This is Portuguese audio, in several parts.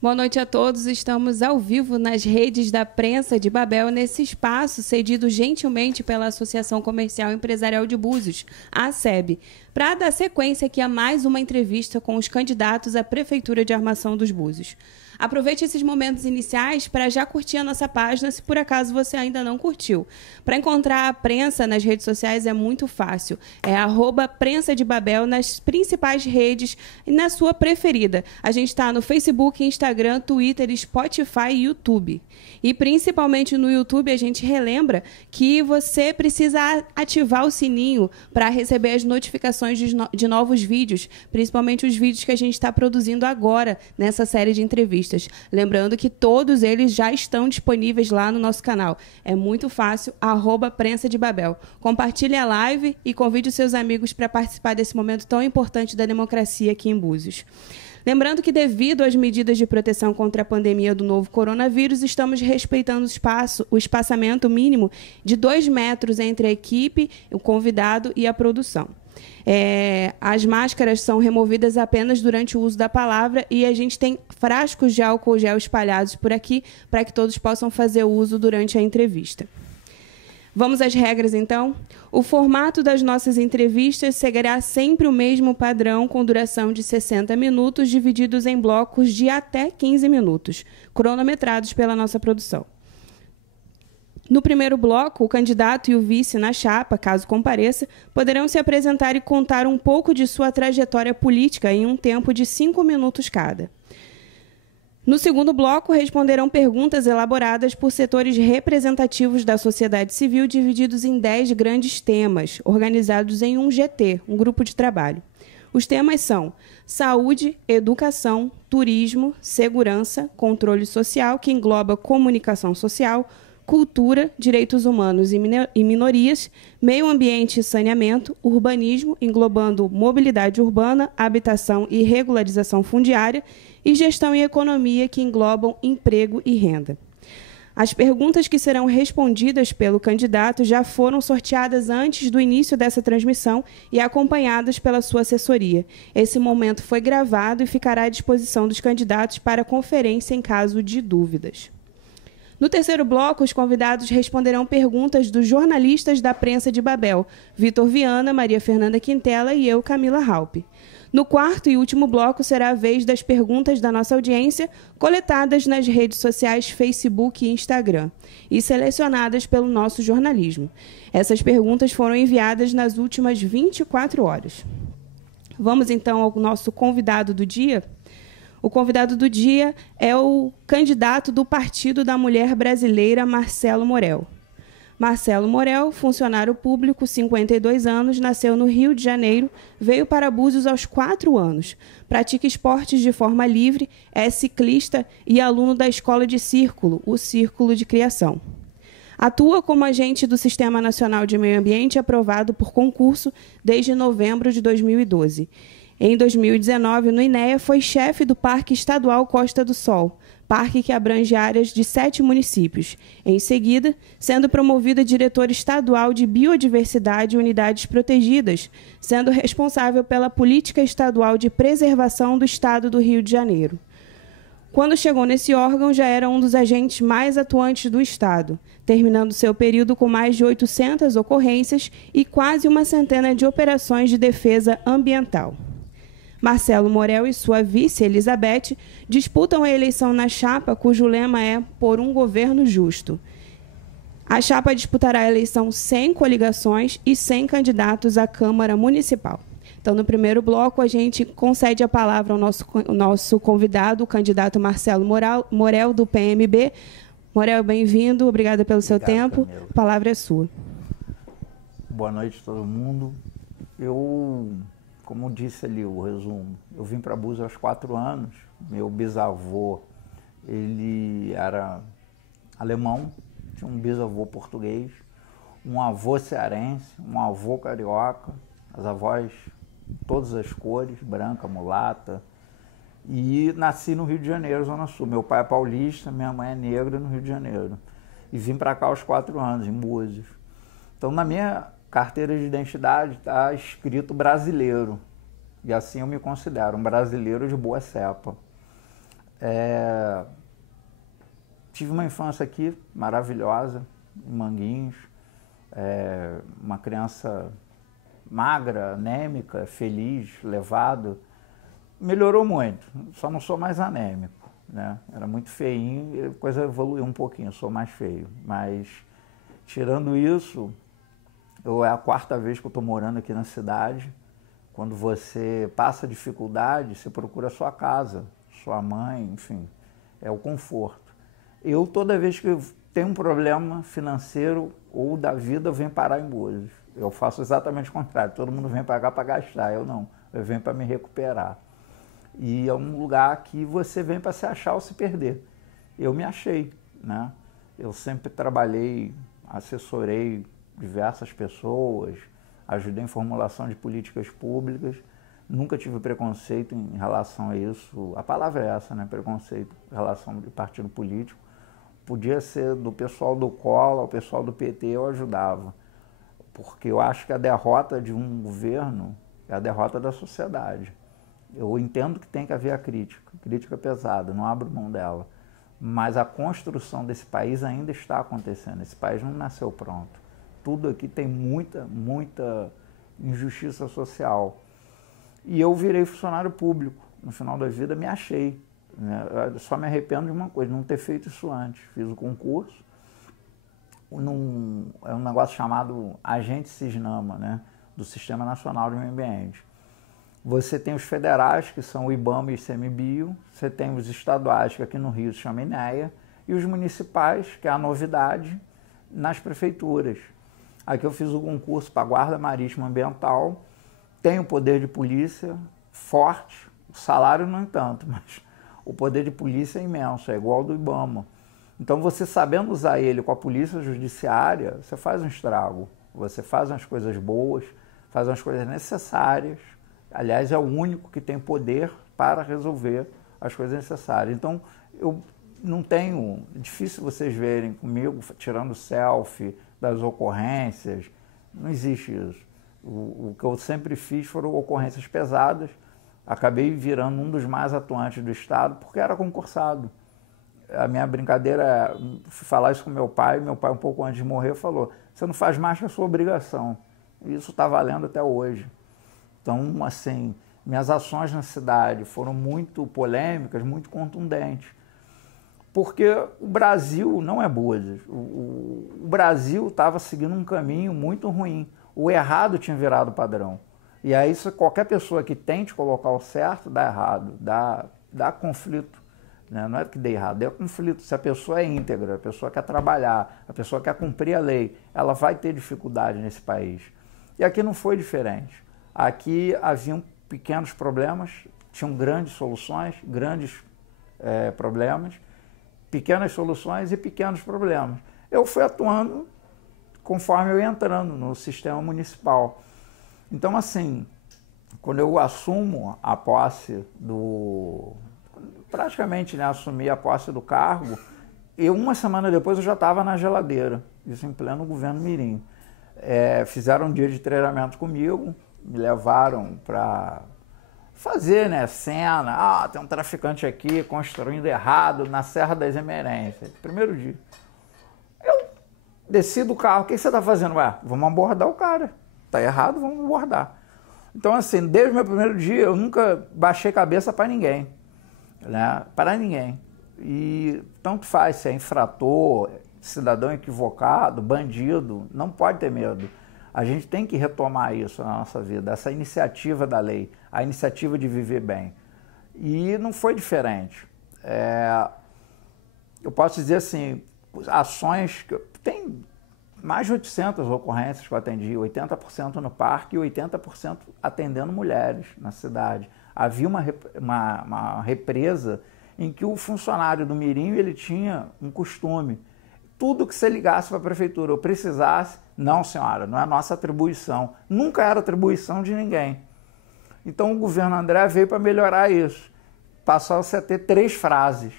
Boa noite a todos. Estamos ao vivo nas redes da Prensa de Babel, nesse espaço cedido gentilmente pela Associação Comercial e Empresarial de Búzios, a ACEB, para dar sequência aqui a mais uma entrevista com os candidatos à Prefeitura de Armação dos Búzios. Aproveite esses momentos iniciais para já curtir a nossa página, se por acaso você ainda não curtiu. Para encontrar a prensa nas redes sociais é muito fácil. É @Prensa de Babel nas principais redes e na sua preferida. A gente está no Facebook, Instagram, Twitter, Spotify e YouTube. E principalmente no YouTube a gente relembra que você precisa ativar o sininho para receber as notificações de novos vídeos, principalmente os vídeos que a gente está produzindo agora nessa série de entrevistas. Lembrando que todos eles já estão disponíveis lá no nosso canal. É muito fácil, @Prensa de Babel. Compartilhe a live e convide os seus amigos para participar desse momento tão importante da democracia aqui em Búzios. Lembrando que, devido às medidas de proteção contra a pandemia do novo coronavírus, estamos respeitando o espaçamento mínimo de 2 metros entre a equipe, o convidado e a produção. As máscaras são removidas apenas durante o uso da palavra e a gente tem frascos de álcool gel espalhados por aqui para que todos possam fazer uso durante a entrevista. Vamos às regras, então? O formato das nossas entrevistas seguirá sempre o mesmo padrão, com duração de 60 minutos, divididos em blocos de até 15 minutos, cronometrados pela nossa produção. No primeiro bloco, o candidato e o vice na chapa, caso compareça, poderão se apresentar e contar um pouco de sua trajetória política em um tempo de 5 minutos cada. No segundo bloco, responderão perguntas elaboradas por setores representativos da sociedade civil, divididos em 10 grandes temas, organizados em um GT, um grupo de trabalho. Os temas são saúde, educação, turismo, segurança, controle social, que engloba comunicação social, cultura, direitos humanos e minorias, meio ambiente e saneamento, urbanismo, englobando mobilidade urbana, habitação e regularização fundiária, e gestão e economia, que englobam emprego e renda. As perguntas que serão respondidas pelo candidato já foram sorteadas antes do início dessa transmissão e acompanhadas pela sua assessoria. Esse momento foi gravado e ficará à disposição dos candidatos para conferência em caso de dúvidas. No terceiro bloco, os convidados responderão perguntas dos jornalistas da Prensa de Babel, Vitor Viana, Maria Fernanda Quintela e eu, Camila Halpe. No quarto e último bloco, será a vez das perguntas da nossa audiência, coletadas nas redes sociais Facebook e Instagram, e selecionadas pelo nosso jornalismo. Essas perguntas foram enviadas nas últimas 24 horas. Vamos, então, ao nosso convidado do dia? O convidado do dia é o candidato do Partido da Mulher Brasileira, Marcelo Morel. Marcelo Morel, funcionário público, 52 anos, nasceu no Rio de Janeiro, veio para Búzios aos 4 anos. Pratica esportes de forma livre, é ciclista e aluno da Escola de Círculo, o Círculo de Criação. Atua como agente do Sistema Nacional de Meio Ambiente, aprovado por concurso desde novembro de 2012. Em 2019, no INEA, foi chefe do Parque Estadual Costa do Sol, parque que abrange áreas de 7 municípios. Em seguida, sendo promovido a diretor estadual de Biodiversidade e Unidades Protegidas, sendo responsável pela Política Estadual de Preservação do Estado do Rio de Janeiro. Quando chegou nesse órgão, já era um dos agentes mais atuantes do Estado, terminando seu período com mais de 800 ocorrências e quase uma centena de operações de defesa ambiental. Marcelo Morel e sua vice, Elizabeth, disputam a eleição na chapa, cujo lema é "Por um governo justo". A chapa disputará a eleição sem coligações e sem candidatos à Câmara Municipal. Então, no primeiro bloco, a gente concede a palavra ao nosso convidado, o candidato Marcelo Morel, do PMB. Morel, bem-vindo, obrigada pelo seu tempo. Camila. A palavra é sua. Boa noite a todo mundo. Como disse ali o resumo, eu vim para Búzios aos 4 anos. Meu bisavô, ele era alemão, tinha um bisavô português, um avô cearense, um avô carioca, as avós todas as cores, branca, mulata, e nasci no Rio de Janeiro, Zona Sul. Meu pai é paulista, minha mãe é negra, no Rio de Janeiro. E vim para cá aos 4 anos, em Búzios. Então, na minha carteira de identidade está escrito brasileiro, e assim eu me considero, um brasileiro de boa cepa. Tive uma infância aqui maravilhosa, em Manguinhos, uma criança magra, anêmica, feliz, levado. Melhorou muito, só não sou mais anêmico, né? Era muito feinho, a coisa evoluiu um pouquinho, sou mais feio. Mas, tirando isso, é a 4ª vez que eu estou morando aqui na cidade. Quando você passa dificuldade, você procura a sua casa, sua mãe, enfim, é o conforto. Eu, toda vez que eu tenho um problema financeiro ou da vida, eu venho parar em Búzios. Eu faço exatamente o contrário, todo mundo vem para cá para gastar, eu não, eu venho para me recuperar. E é um lugar que você vem para se achar ou se perder. Eu me achei, né? Eu sempre trabalhei, assessorei diversas pessoas, ajudei em formulação de políticas públicas, nunca tive preconceito em relação a isso. A palavra é essa, né? Preconceito em relação de partido político. Podia ser do pessoal do Collor, o pessoal do PT, eu ajudava. Porque eu acho que a derrota de um governo é a derrota da sociedade. Eu entendo que tem que haver a crítica pesada, não abro mão dela. Mas a construção desse país ainda está acontecendo, esse país não nasceu pronto. Tudo aqui tem muita injustiça social. E eu virei funcionário público, no final da vida me achei. Eu só me arrependo de uma coisa, não ter feito isso antes. Fiz o concurso, é um negócio chamado Agente Cisnama, né, do Sistema Nacional de Meio Ambiente. Você tem os federais, que são o IBAMA e o ICMBio, você tem os estaduais, que aqui no Rio se chama INEA, e os municipais, que é a novidade, nas prefeituras. Aqui eu fiz o concurso para a Guarda Marítima Ambiental, tenho poder de polícia forte, o salário não tanto, mas o poder de polícia é imenso, é igual ao do IBAMA. Então você sabendo usar ele com a polícia judiciária, você faz um estrago, você faz umas coisas boas, faz umas coisas necessárias. Aliás, é o único que tem poder para resolver as coisas necessárias. Então, eu não tenho... É difícil vocês verem comigo tirando selfie das ocorrências. Não existe isso. O que eu sempre fiz foram ocorrências pesadas. Acabei virando um dos mais atuantes do Estado porque era concursado. A minha brincadeira é falar isso com meu pai um pouco antes de morrer, falou: você não faz mais que a sua obrigação. E isso está valendo até hoje. Então, assim, minhas ações na cidade foram muito polêmicas, muito contundentes. Porque o Brasil não é Búzios. O Brasil estava seguindo um caminho muito ruim. O errado tinha virado padrão. E aí, qualquer pessoa que tente colocar o certo, dá errado, dá conflito. Né? Não é que dê errado, é conflito. Se a pessoa é íntegra, a pessoa quer trabalhar, a pessoa quer cumprir a lei, ela vai ter dificuldade nesse país. E aqui não foi diferente. Aqui haviam pequenos problemas, tinham grandes soluções, grandes problemas, pequenas soluções e pequenos problemas. Eu fui atuando conforme eu ia entrando no sistema municipal. Então, assim, quando eu assumo a posse praticamente, né, assumi a posse do cargo, uma semana depois eu já estava na geladeira, isso em pleno governo Mirim. Fizeram um dia de treinamento comigo, me levaram para fazer, né, cena. Tem um traficante aqui construindo errado na Serra das Emerências. Primeiro dia. Eu desci do carro, o que você está fazendo? Vamos abordar o cara. Está errado, vamos abordar. Então, assim, desde o meu primeiro dia, eu nunca baixei cabeça para ninguém. Né? Para ninguém. E tanto faz se é infrator, cidadão equivocado, bandido, não pode ter medo. A gente tem que retomar isso na nossa vida, essa iniciativa da lei, a iniciativa de viver bem. E não foi diferente. Eu posso dizer assim, ações... Tem mais de 800 ocorrências que eu atendi, 80% no parque e 80% atendendo mulheres na cidade. Havia uma represa em que o funcionário do Mirim ele tinha um costume. Tudo que você ligasse para a prefeitura ou precisasse, não, senhora, não é nossa atribuição. Nunca era atribuição de ninguém. Então o governo André veio para melhorar isso. Passou a ter 3 frases.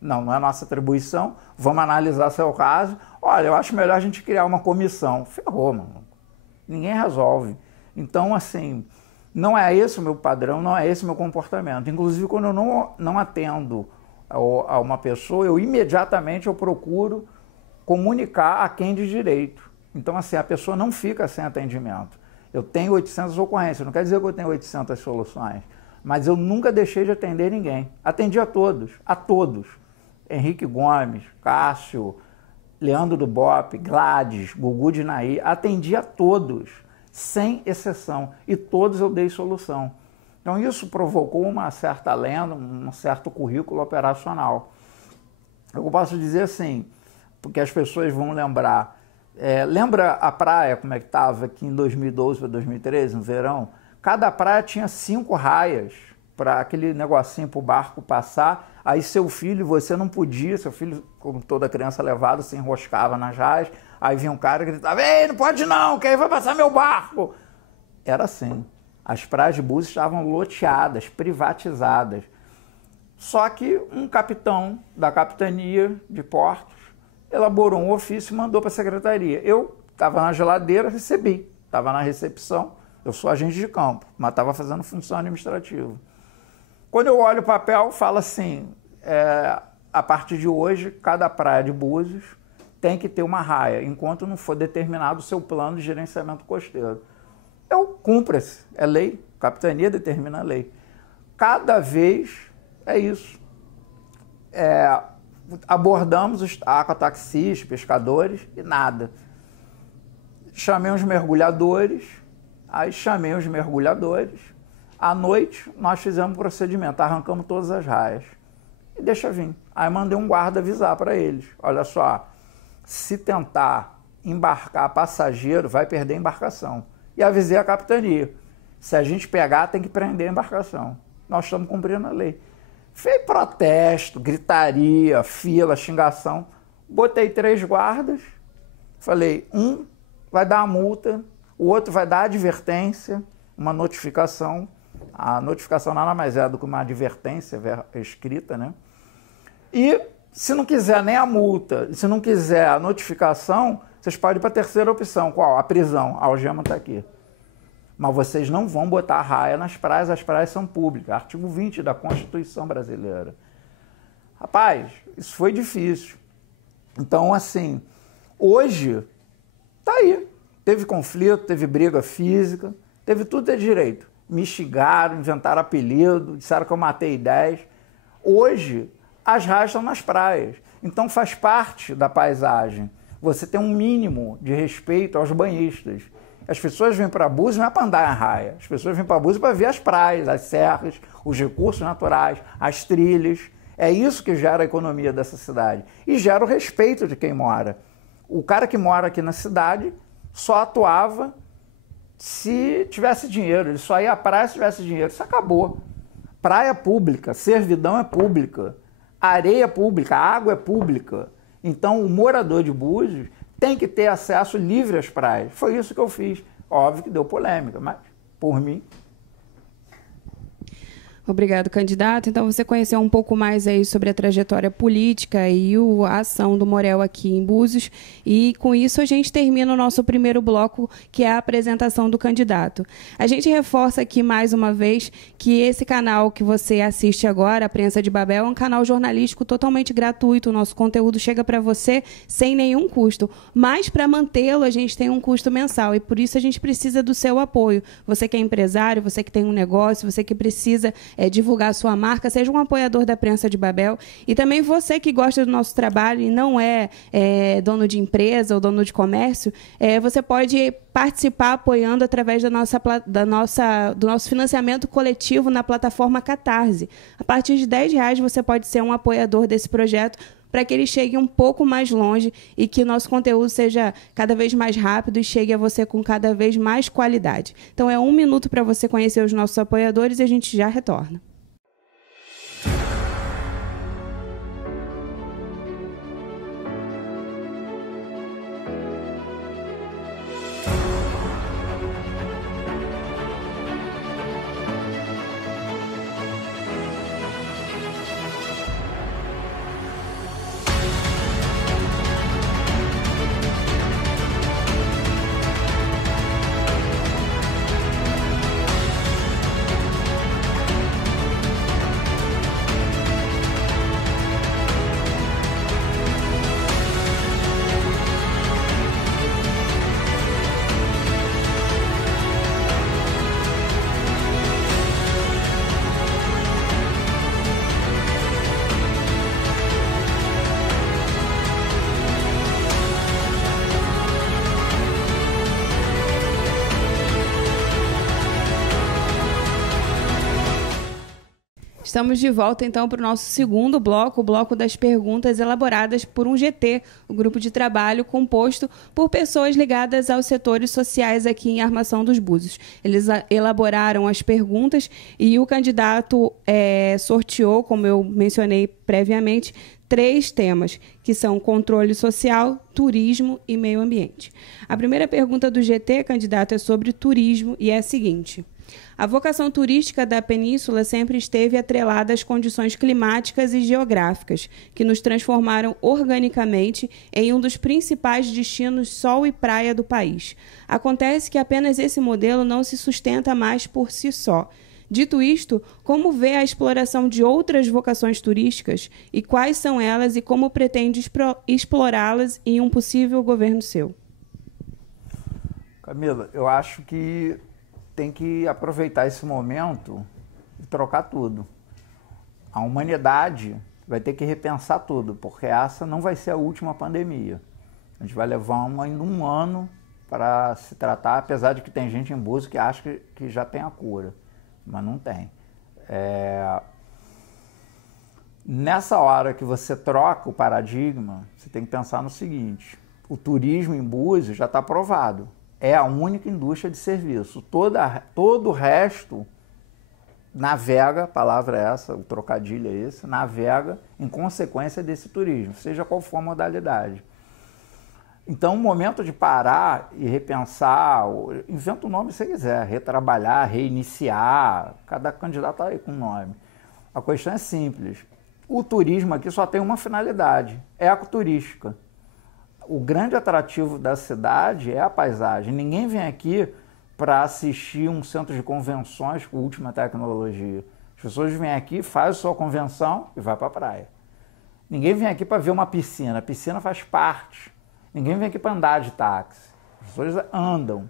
Não é nossa atribuição, vamos analisar seu caso. Olha, eu acho melhor a gente criar uma comissão. Ferrou, mano. Ninguém resolve. Então, assim, não é esse o meu padrão, não é esse o meu comportamento. Inclusive, quando eu não atendo a uma pessoa, eu imediatamente procuro comunicar a quem de direito. Então, assim, a pessoa não fica sem atendimento. Eu tenho 800 ocorrências, não quer dizer que eu tenho 800 soluções, mas eu nunca deixei de atender ninguém. Atendi a todos, a todos. Henrique Gomes, Cássio, Leandro do Bop, Gladys, Gugu de Naí, atendi a todos, sem exceção, e todos eu dei solução. Então isso provocou uma certa lenda, um certo currículo operacional. Eu posso dizer assim, porque as pessoas vão lembrar, lembra a praia como é que estava aqui em 2012 para 2013, no verão? Cada praia tinha 5 raias para aquele negocinho para o barco passar. Aí seu filho, você não podia, seu filho, como toda criança levada, se enroscava nas raias. Aí vinha um cara e gritava, ei, não pode não, que aí vai passar meu barco. Era assim. As praias de Búzios estavam loteadas, privatizadas. Só que um capitão da capitania de portos elaborou um ofício e mandou para a secretaria. Eu estava na geladeira, recebi. Estava na recepção, eu sou agente de campo, mas estava fazendo função administrativa. Quando eu olho o papel, fala assim, a partir de hoje, cada praia de Búzios tem que ter uma raia, enquanto não for determinado o seu plano de gerenciamento costeiro. Cumpra-se, é lei, a capitania determina a lei. Cada vez é isso. Abordamos os aquataxistas, pescadores e nada. Chamei os mergulhadores, à noite, nós fizemos um procedimento, arrancamos todas as raias. E deixa vir. Aí mandei um guarda avisar para eles. Olha só, se tentar embarcar passageiro, vai perder a embarcação. E avisei a capitania. Se a gente pegar, tem que prender a embarcação. Nós estamos cumprindo a lei. Fez protesto, gritaria, fila, xingação. Botei 3 guardas. Falei, um vai dar a multa, o outro vai dar a advertência, uma notificação. A notificação nada mais é do que uma advertência escrita, né? E se não quiser nem a multa, se não quiser a notificação, vocês podem ir para a terceira opção. Qual? A prisão. A algema está aqui. Mas vocês não vão botar raia nas praias, as praias são públicas. Artigo 20 da Constituição Brasileira. Rapaz, isso foi difícil. Então, assim, hoje, tá aí. Teve conflito, teve briga física, teve tudo de direito. Me xingaram, inventaram apelido, disseram que eu matei 10. Hoje, as raias estão nas praias. Então, faz parte da paisagem. Você tem um mínimo de respeito aos banhistas. As pessoas vêm para Búzios não é para andar em raia. As pessoas vêm para Búzios para ver as praias, as serras, os recursos naturais, as trilhas. É isso que gera a economia dessa cidade. E gera o respeito de quem mora. O cara que mora aqui na cidade só atuava se tivesse dinheiro. Ele só ia à praia se tivesse dinheiro. Isso acabou. Praia é pública, servidão é pública, areia é pública, água é pública. Então, o morador de Búzios tem que ter acesso livre às praias. Foi isso que eu fiz. Óbvio que deu polêmica, mas, por mim... Obrigado, candidato. Então, você conheceu um pouco mais aí sobre a trajetória política e a ação do Morel aqui em Búzios. E, com isso, a gente termina o nosso primeiro bloco, que é a apresentação do candidato. A gente reforça aqui, mais uma vez, que esse canal que você assiste agora, a Prensa de Babel, é um canal jornalístico totalmente gratuito. O nosso conteúdo chega para você sem nenhum custo. Mas, para mantê-lo, a gente tem um custo mensal. E, por isso, a gente precisa do seu apoio. Você que é empresário, você que tem um negócio, você que precisa... divulgar a sua marca, seja um apoiador da Prensa de Babel. E também você que gosta do nosso trabalho e não é dono de empresa ou dono de comércio, você pode participar apoiando através do nosso financiamento coletivo na plataforma Catarse. A partir de R$10 você pode ser um apoiador desse projeto, para que ele chegue um pouco mais longe e que o nosso conteúdo seja cada vez mais rápido e chegue a você com cada vez mais qualidade. Então, é 1 minuto para você conhecer os nossos apoiadores e a gente já retorna. Estamos de volta, então, para o nosso segundo bloco, o bloco das perguntas elaboradas por um GT, o grupo de trabalho composto por pessoas ligadas aos setores sociais aqui em Armação dos Búzios. Eles elaboraram as perguntas e o candidato sorteou, como eu mencionei previamente, 3 temas, que são controle social, turismo e meio ambiente. A primeira pergunta do GT, candidato, é sobre turismo e é a seguinte: a vocação turística da península sempre esteve atrelada às condições climáticas e geográficas, que nos transformaram organicamente em um dos principais destinos sol e praia do país. Acontece que apenas esse modelo não se sustenta mais por si só. Dito isto, como vê a exploração de outras vocações turísticas e quais são elas e como pretende explorá-las em um possível governo seu? Camila, eu acho que tem que aproveitar esse momento e trocar tudo. A humanidade vai ter que repensar tudo, porque essa não vai ser a última pandemia. A gente vai levar ainda um ano para se tratar, apesar de que tem gente em Búzios que acha que já tem a cura, mas não tem. Nessa hora que você troca o paradigma, você tem que pensar no seguinte: o turismo em Búzios já está provado. É a única indústria de serviço. Todo o resto navega, a palavra é essa, o trocadilho é esse, navega em consequência desse turismo, seja qual for a modalidade. Então, o momento de parar e repensar, inventa o nome que você quiser, retrabalhar, reiniciar, cada candidato está aí com um nome. A questão é simples. O turismo aqui só tem uma finalidade, ecoturística. O grande atrativo da cidade é a paisagem. Ninguém vem aqui para assistir um centro de convenções com última tecnologia. As pessoas vêm aqui, fazem sua convenção e vai para a praia. Ninguém vem aqui para ver uma piscina. A piscina faz parte. Ninguém vem aqui para andar de táxi. As pessoas andam,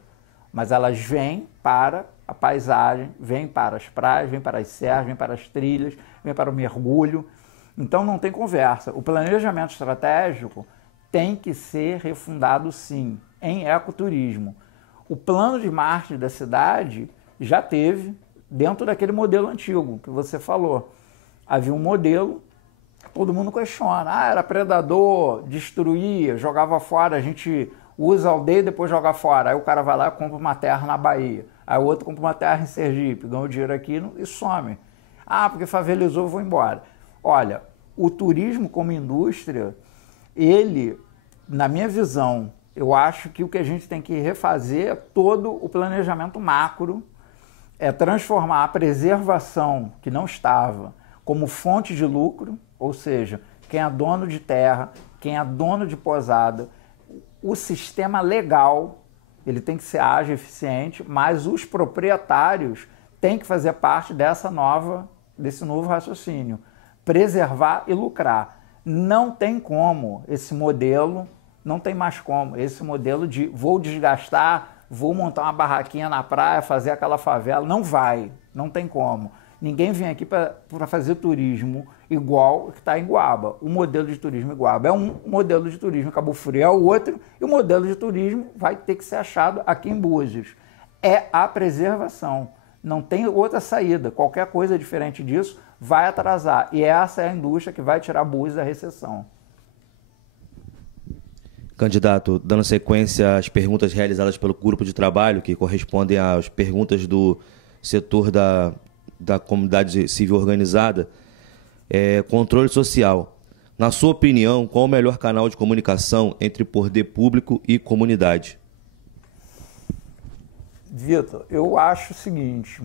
mas elas vêm para a paisagem, vêm para as praias, vêm para as serras, vêm para as trilhas, vêm para o mergulho. Então não tem conversa. O planejamento estratégico tem que ser refundado, sim, em ecoturismo. O plano de marketing da cidade já teve dentro daquele modelo antigo que você falou. Havia um modelo, todo mundo questiona. Era predador, destruía, jogava fora, a gente usa a aldeia e depois joga fora. Aí o cara vai lá e compra uma terra na Bahia. Aí o outro compra uma terra em Sergipe, ganha o dinheiro aqui e some. Porque favelizou, vou embora. Olha, o turismo como indústria, ele, na minha visão, eu acho que o que a gente tem que refazer é todo o planejamento macro, é transformar a preservação, que não estava, como fonte de lucro, ou seja, quem é dono de terra, quem é dono de pousada, o sistema legal, ele tem que ser ágil, eficiente, mas os proprietários têm que fazer parte desse novo raciocínio, preservar e lucrar. Não tem como esse modelo, não tem mais como, esse modelo de vou desgastar, vou montar uma barraquinha na praia, fazer aquela favela, não vai, não tem como. Ninguém vem aqui para fazer turismo igual que está em Guaba. O modelo de turismo em Guaba é um, modelo de turismo em Cabo Frio é o outro, e o modelo de turismo vai ter que ser achado aqui em Búzios. É a preservação, não tem outra saída. Qualquer coisa diferente disso vai atrasar, e essa é a indústria que vai tirar Búzios da recessão. Candidato, dando sequência às perguntas realizadas pelo grupo de trabalho, que correspondem às perguntas do setor da comunidade civil organizada, controle social. Na sua opinião, qual o melhor canal de comunicação entre poder público e comunidade? Vitor, eu acho o seguinte,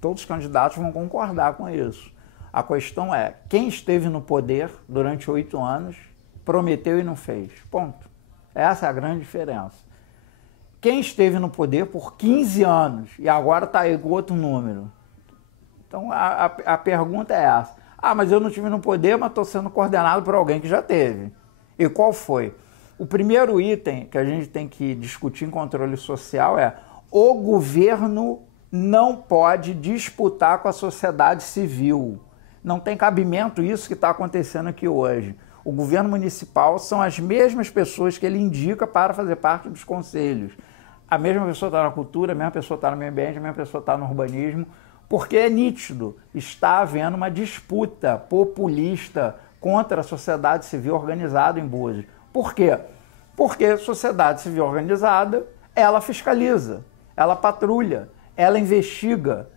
todos os candidatos vão concordar com isso. A questão é, quem esteve no poder durante 8 anos, prometeu e não fez. Ponto. Essa é a grande diferença. Quem esteve no poder por 15 anos e agora está aí com outro número. Então, a pergunta é essa. Mas eu não estive no poder, mas estou sendo coordenado por alguém que já teve. E qual foi? O primeiro item que a gente tem que discutir em controle social é: o governo não pode disputar com a sociedade civil. Não tem cabimento isso que está acontecendo aqui hoje. O governo municipal são as mesmas pessoas que ele indica para fazer parte dos conselhos. A mesma pessoa está na cultura, a mesma pessoa está no meio ambiente, a mesma pessoa está no urbanismo. porque é nítido, está havendo uma disputa populista contra a sociedade civil organizada em Búzios. Por quê? Porque a sociedade civil organizada, ela fiscaliza, ela patrulha, ela investiga.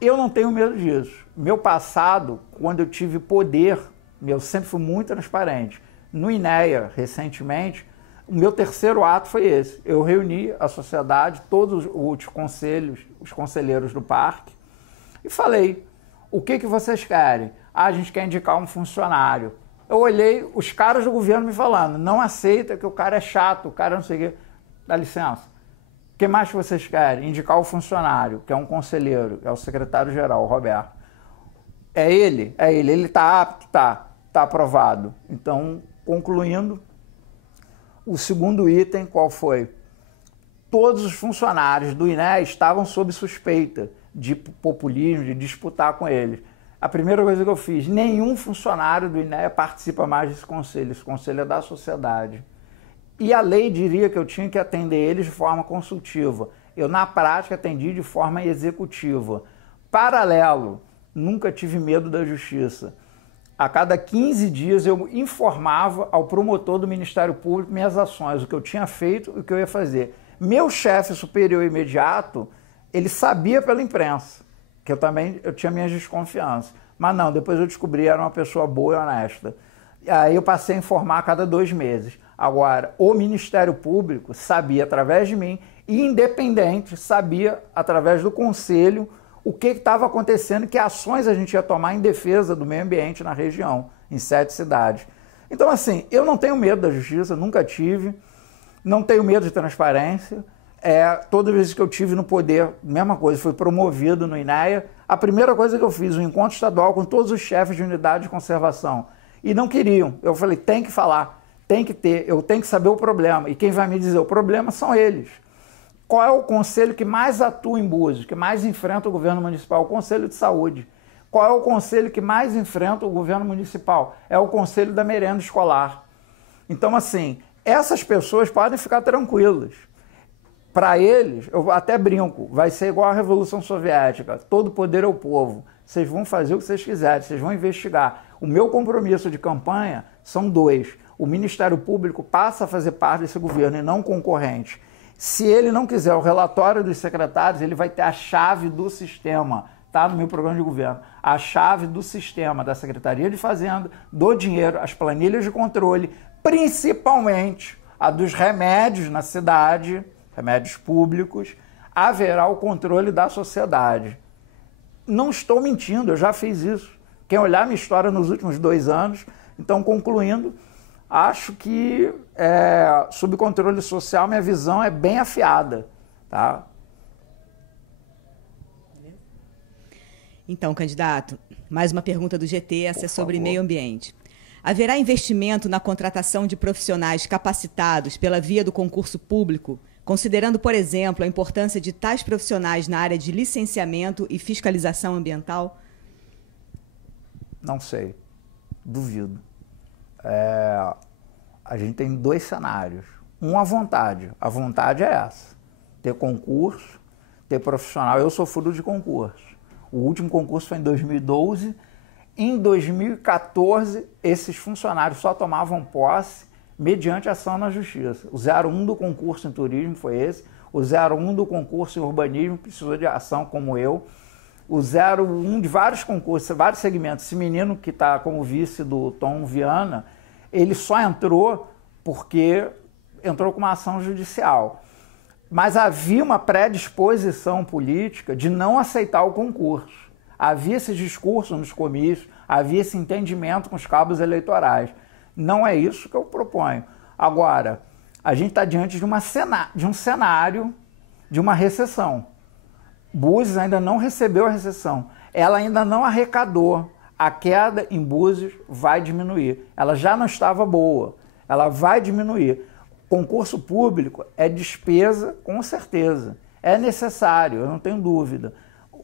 Eu não tenho medo disso. Meu passado, quando eu tive poder, eu sempre fui muito transparente. No INEA, recentemente, o meu terceiro ato foi esse. Eu reuni a sociedade, todos os conselhos, os conselheiros do parque, e falei, o que vocês querem? Ah, a gente quer indicar um funcionário. Eu olhei os caras do governo me falando, não aceita que o cara é chato, o cara não sei o quê. Dá licença. O que mais que vocês querem? Indicar o funcionário, que é um conselheiro, é o secretário-geral, o Roberto. É ele? É ele. Ele está apto? Está aprovado. Então, concluindo, o segundo item, qual foi? Todos os funcionários do INEA estavam sob suspeita de populismo, de disputar com eles. A primeira coisa que eu fiz, nenhum funcionário do INEA participa mais desse conselho. Esse conselho é da sociedade. E a lei diria que eu tinha que atender eles de forma consultiva. Eu, na prática, atendi de forma executiva. Paralelo, nunca tive medo da justiça. A cada 15 dias eu informava ao promotor do Ministério Público minhas ações, o que eu tinha feito e o que eu ia fazer. Meu chefe superior imediato, ele sabia pela imprensa, que eu tinha minhas desconfianças. Mas não, depois eu descobri que era uma pessoa boa e honesta. Aí eu passei a informar a cada 2 meses. Agora, o Ministério Público sabia através de mim, e independente, sabia através do Conselho o que estava acontecendo e que ações a gente ia tomar em defesa do meio ambiente na região, em 7 cidades. Então, assim, eu não tenho medo da justiça, nunca tive, não tenho medo de transparência. Toda vez que eu tive no poder, mesma coisa, fui promovido no INEA. A primeira coisa que eu fiz, um encontro estadual com todos os chefes de unidade de conservação. E não queriam. Eu falei, tem que falar, tem que ter, eu tenho que saber o problema. E quem vai me dizer o problema são eles. Qual é o conselho que mais atua em Búzios, que mais enfrenta o governo municipal? O Conselho de Saúde. Qual é o conselho que mais enfrenta o governo municipal? É o Conselho da Merenda Escolar. Então, assim, essas pessoas podem ficar tranquilas. Para eles, eu até brinco, vai ser igual à Revolução Soviética, todo poder é o povo. Vocês vão fazer o que vocês quiserem, vocês vão investigar. O meu compromisso de campanha são 2. O Ministério Público passa a fazer parte desse governo e não concorrente. Se ele não quiser o relatório dos secretários, ele vai ter a chave do sistema, tá? No meu programa de governo. A chave do sistema, da Secretaria de Fazenda, do dinheiro, as planilhas de controle, principalmente a dos remédios na cidade, remédios públicos, haverá o controle da sociedade. Não estou mentindo, eu já fiz isso. Quem olhar minha história nos últimos 2 anos, então, concluindo, acho que, sob controle social, minha visão é bem afiada, tá? Então, candidato, mais uma pergunta do GT, essa é sobre meio ambiente. Haverá investimento na contratação de profissionais capacitados pela via do concurso público, considerando, por exemplo, a importância de tais profissionais na área de licenciamento e fiscalização ambiental? Não sei, duvido. A gente tem 2 cenários. Um, a vontade. A vontade é essa. Ter concurso, ter profissional. Eu sou fruto de concurso. O último concurso foi em 2012. Em 2014, esses funcionários só tomavam posse mediante ação na justiça. O 01 do concurso em turismo foi esse. O 01 do concurso em urbanismo precisou de ação como eu. O 01 de vários concursos, vários segmentos. Esse menino que está como vice do Tom Viana, ele só entrou porque entrou com uma ação judicial. Mas havia uma predisposição política de não aceitar o concurso. Havia esse discurso nos comícios, havia esse entendimento com os cabos eleitorais. Não é isso que eu proponho. Agora, a gente está diante de um cenário de uma recessão. Búzios ainda não recebeu a recessão. Ela ainda não arrecadou. A queda em Búzios vai diminuir. Ela já não estava boa. Ela vai diminuir. Concurso público é despesa, com certeza. É necessário, eu não tenho dúvida.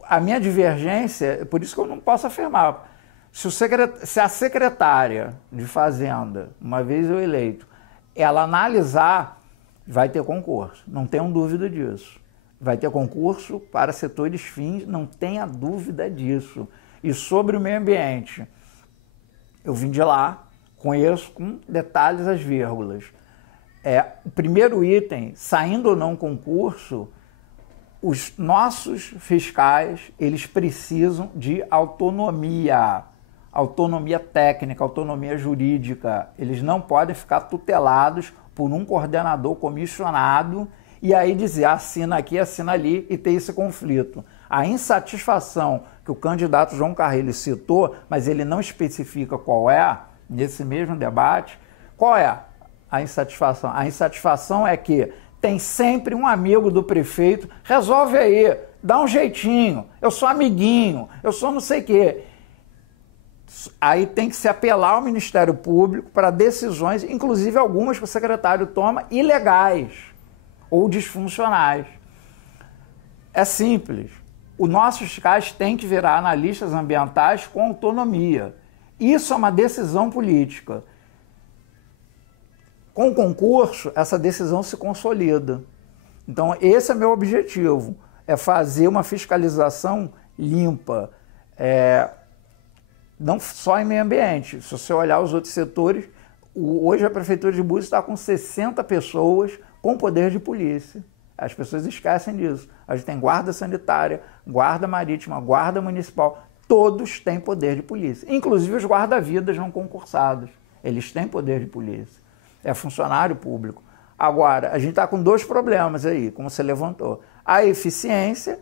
A minha divergência, por isso que eu não posso afirmar. Se a secretária de Fazenda, uma vez eu eleito, ela analisar, vai ter concurso. Não tenho dúvida disso. vai ter concurso para setores fins, não tenha dúvida disso. E sobre o meio ambiente, eu vim de lá, conheço com detalhes as vírgulas. O primeiro item, saindo ou não concurso, os nossos fiscais, eles precisam de autonomia técnica, autonomia jurídica. Eles não podem ficar tutelados por um coordenador comissionado e aí dizer assina aqui, assina ali e ter esse conflito. A insatisfação que o candidato João Carreiro citou, mas ele não especifica qual é, nesse mesmo debate, qual é a insatisfação? A insatisfação é que tem sempre um amigo do prefeito, resolve aí, dá um jeitinho, eu sou amiguinho, eu sou não sei o quê. Aí tem que se apelar ao Ministério Público para decisões, inclusive algumas que o secretário toma, ilegais ou disfuncionais. É simples. Os nossos fiscais têm que virar analistas ambientais com autonomia. Isso é uma decisão política. Com o concurso, essa decisão se consolida. Então, esse é meu objetivo, é fazer uma fiscalização limpa, não só em meio ambiente. Se você olhar os outros setores, hoje a Prefeitura de Búzios está com 60 pessoas com poder de polícia. As pessoas esquecem disso. A gente tem guarda sanitária, guarda marítima, guarda municipal, todos têm poder de polícia. Inclusive os guarda-vidas não concursados, eles têm poder de polícia. É funcionário público. Agora, a gente está com dois problemas aí, como você levantou. A eficiência,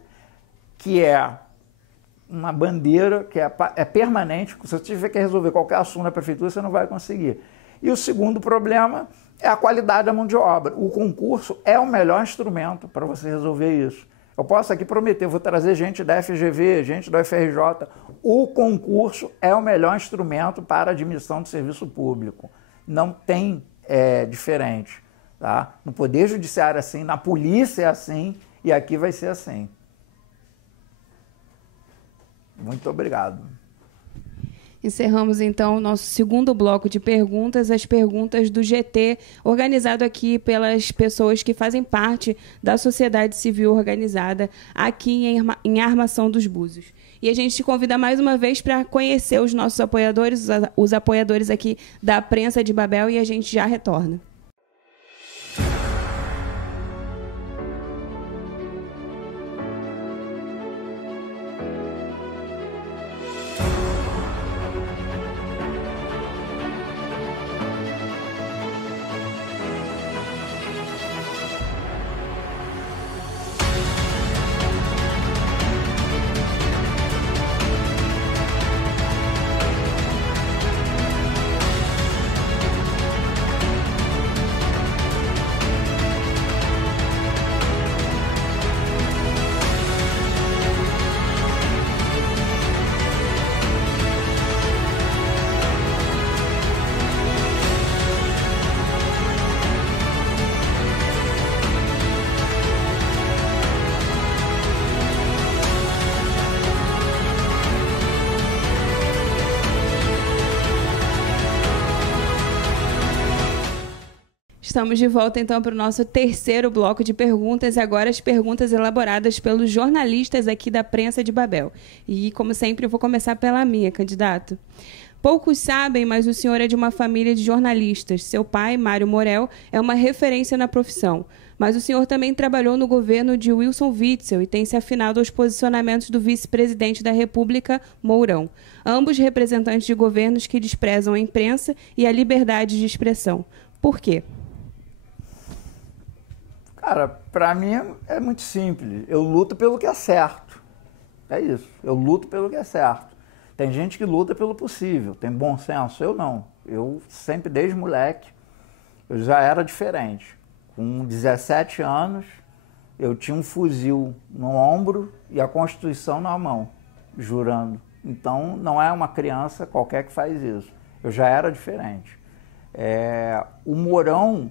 que é uma bandeira que é permanente. Se você tiver que resolver qualquer assunto na prefeitura, você não vai conseguir. E o segundo problema é a qualidade da mão de obra. O concurso é o melhor instrumento para você resolver isso. Eu posso aqui prometer, vou trazer gente da FGV, gente da UFRJ. O concurso é o melhor instrumento para a admissão de serviço público. Não tem diferente. Tá? No Poder Judiciário é assim, na polícia é assim e aqui vai ser assim. Muito obrigado. Encerramos, então, o nosso segundo bloco de perguntas, as perguntas do GT, organizado aqui pelas pessoas que fazem parte da sociedade civil organizada aqui em Armação dos Búzios. E a gente te convida mais uma vez para conhecer os nossos apoiadores, os apoiadores aqui da Prensa de Babel, e a gente já retorna. Estamos de volta, então, para o nosso terceiro bloco de perguntas. E agora as perguntas elaboradas pelos jornalistas aqui da Prensa de Babel. E, como sempre, eu vou começar pela minha, candidato. Poucos sabem, mas o senhor é de uma família de jornalistas. Seu pai, Mário Morel, é uma referência na profissão. Mas o senhor também trabalhou no governo de Wilson Witzel e tem se afinado aos posicionamentos do vice-presidente da República, Mourão. Ambos representantes de governos que desprezam a imprensa e a liberdade de expressão. Por quê? Cara, para mim é muito simples. Eu luto pelo que é certo. É isso. Eu luto pelo que é certo. Tem gente que luta pelo possível, tem bom senso. Eu não. Eu sempre, desde moleque, eu já era diferente. Com 17 anos, eu tinha um fuzil no ombro e a Constituição na mão, jurando. Então, não é uma criança qualquer que faz isso. Eu já era diferente. O Mourão,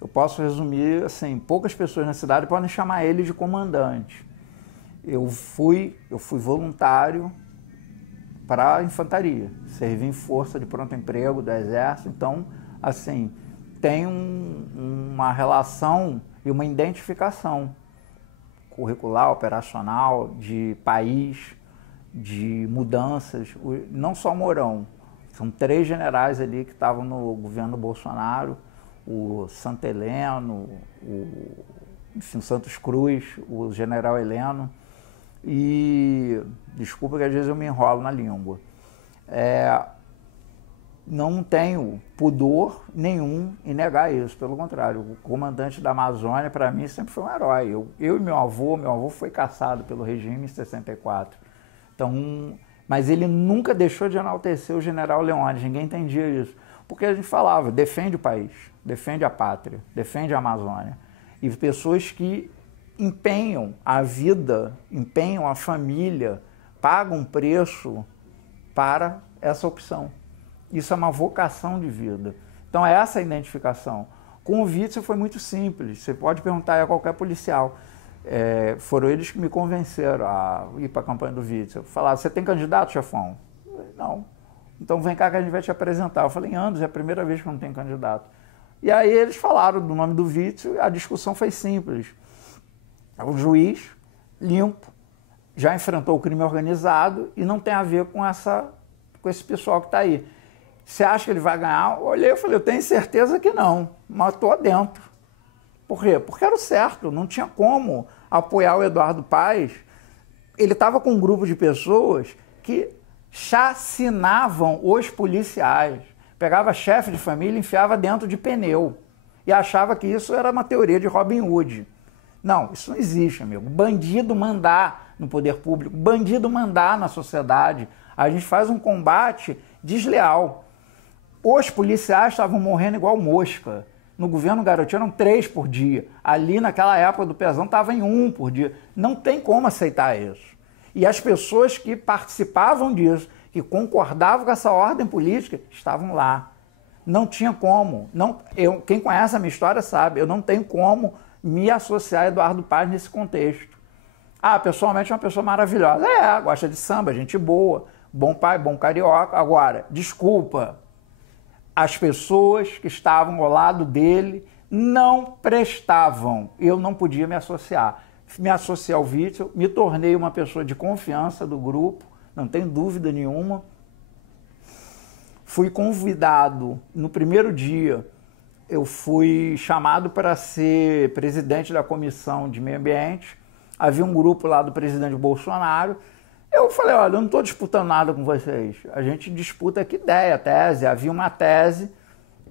eu posso resumir assim, poucas pessoas na cidade podem chamar ele de comandante. Eu fui voluntário para a infantaria, servi em força de pronto emprego do Exército, então, assim, tem uma relação e uma identificação curricular, operacional, de país, de mudanças. Não só Mourão, são 3 generais ali que estavam no governo Bolsonaro, o Santa Heleno, enfim, Santos Cruz, o general Heleno, e desculpa que às vezes eu me enrolo na língua. Não tenho pudor nenhum em negar isso, pelo contrário, o comandante da Amazônia para mim sempre foi um herói. Eu e meu avô foi caçado pelo regime em 64, então, mas ele nunca deixou de enaltecer o general Leônidas, ninguém entendia isso, porque a gente falava, defende o país, defende a pátria, defende a Amazônia, e pessoas que empenham a vida, empenham a família, pagam preço para essa opção. Isso é uma vocação de vida. Então, é essa a identificação. Com o Witzel foi muito simples. Você pode perguntar a qualquer policial. Foram eles que me convenceram a ir para a campanha do Witzel. Falaram, você tem candidato, chefão? Eu falei, não. Então, vem cá que a gente vai te apresentar. Eu falei, em anos, é a primeira vez que eu não tenho candidato. E aí eles falaram do nome do Witzel e a discussão foi simples. O juiz, limpo, já enfrentou o crime organizado e não tem a ver com esse pessoal que está aí. Você acha que ele vai ganhar? Eu olhei e falei, eu tenho certeza que não, mas estou dentro. Por quê? Porque era o certo, não tinha como apoiar o Eduardo Paes. Ele estava com um grupo de pessoas que chacinavam os policiais. Pegava chefe de família e enfiava dentro de pneu. E achava que isso era uma teoria de Robin Hood. Não, isso não existe, amigo. Bandido mandar no poder público, bandido mandar na sociedade. A gente faz um combate desleal. Os policiais estavam morrendo igual mosca. No governo Garotinho eram 3 por dia. Ali, naquela época do Pezão, estava em 1 por dia. Não tem como aceitar isso. E as pessoas que participavam disso, que concordavam com essa ordem política, estavam lá. Não tinha como. Quem conhece a minha história sabe, eu não tenho como me associar a Eduardo Paes nesse contexto. Pessoalmente é uma pessoa maravilhosa. Gosta de samba, gente boa, bom pai, bom carioca. Agora, desculpa, as pessoas que estavam ao lado dele não prestavam. Eu não podia me associar. Me associei ao Witzel, me tornei uma pessoa de confiança do grupo, não tem dúvida nenhuma. Fui convidado no primeiro dia, eu fui chamado para ser presidente da Comissão de Meio Ambiente. Havia um grupo lá do presidente Bolsonaro. Eu falei, olha, eu não estou disputando nada com vocês. A gente disputa aqui ideia, tese. Havia uma tese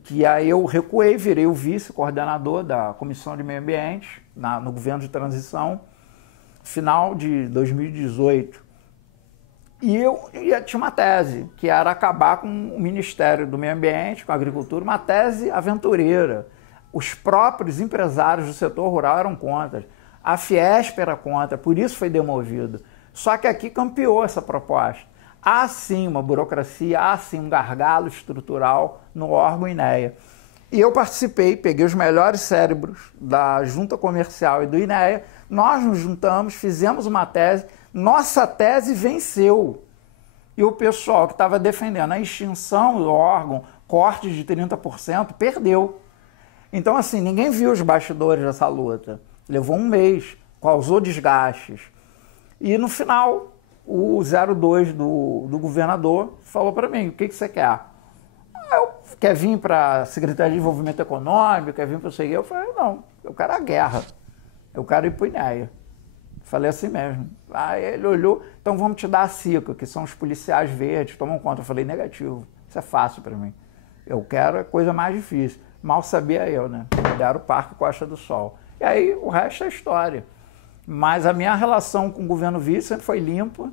que aí eu recuei, virei o vice-coordenador da Comissão de Meio Ambiente no governo de transição, final de 2018. E eu tinha uma tese, que era acabar com o Ministério do Meio Ambiente, com a Agricultura, uma tese aventureira. Os próprios empresários do setor rural eram contra. A Fiesp era contra, por isso foi demovido. Só que aqui campeou essa proposta. Há sim uma burocracia, há sim um gargalo estrutural no órgão INEA. E eu participei, peguei os melhores cérebros da Junta Comercial e do INEA, nós nos juntamos, fizemos uma tese, nossa tese venceu. E o pessoal que estava defendendo a extinção do órgão, cortes de 30%, perdeu. Então, assim, ninguém viu os bastidores dessa luta. Levou um mês, causou desgastes. E no final, o 02 do governador falou para mim, o que você quer? Quer vir para a Secretaria de Desenvolvimento Econômico, quer vir para o CEG? Eu falei, não, eu quero a guerra, eu quero ir para o INEA. Falei assim mesmo. Aí ele olhou, então vamos te dar a SICA, que são os policiais verdes, tomam conta. Eu falei, negativo, isso é fácil para mim. Eu quero a coisa mais difícil. Mal sabia eu, né? Me deram o Parque Costa do Sol. E aí o resto é história. Mas a minha relação com o governo Witzel sempre foi limpa.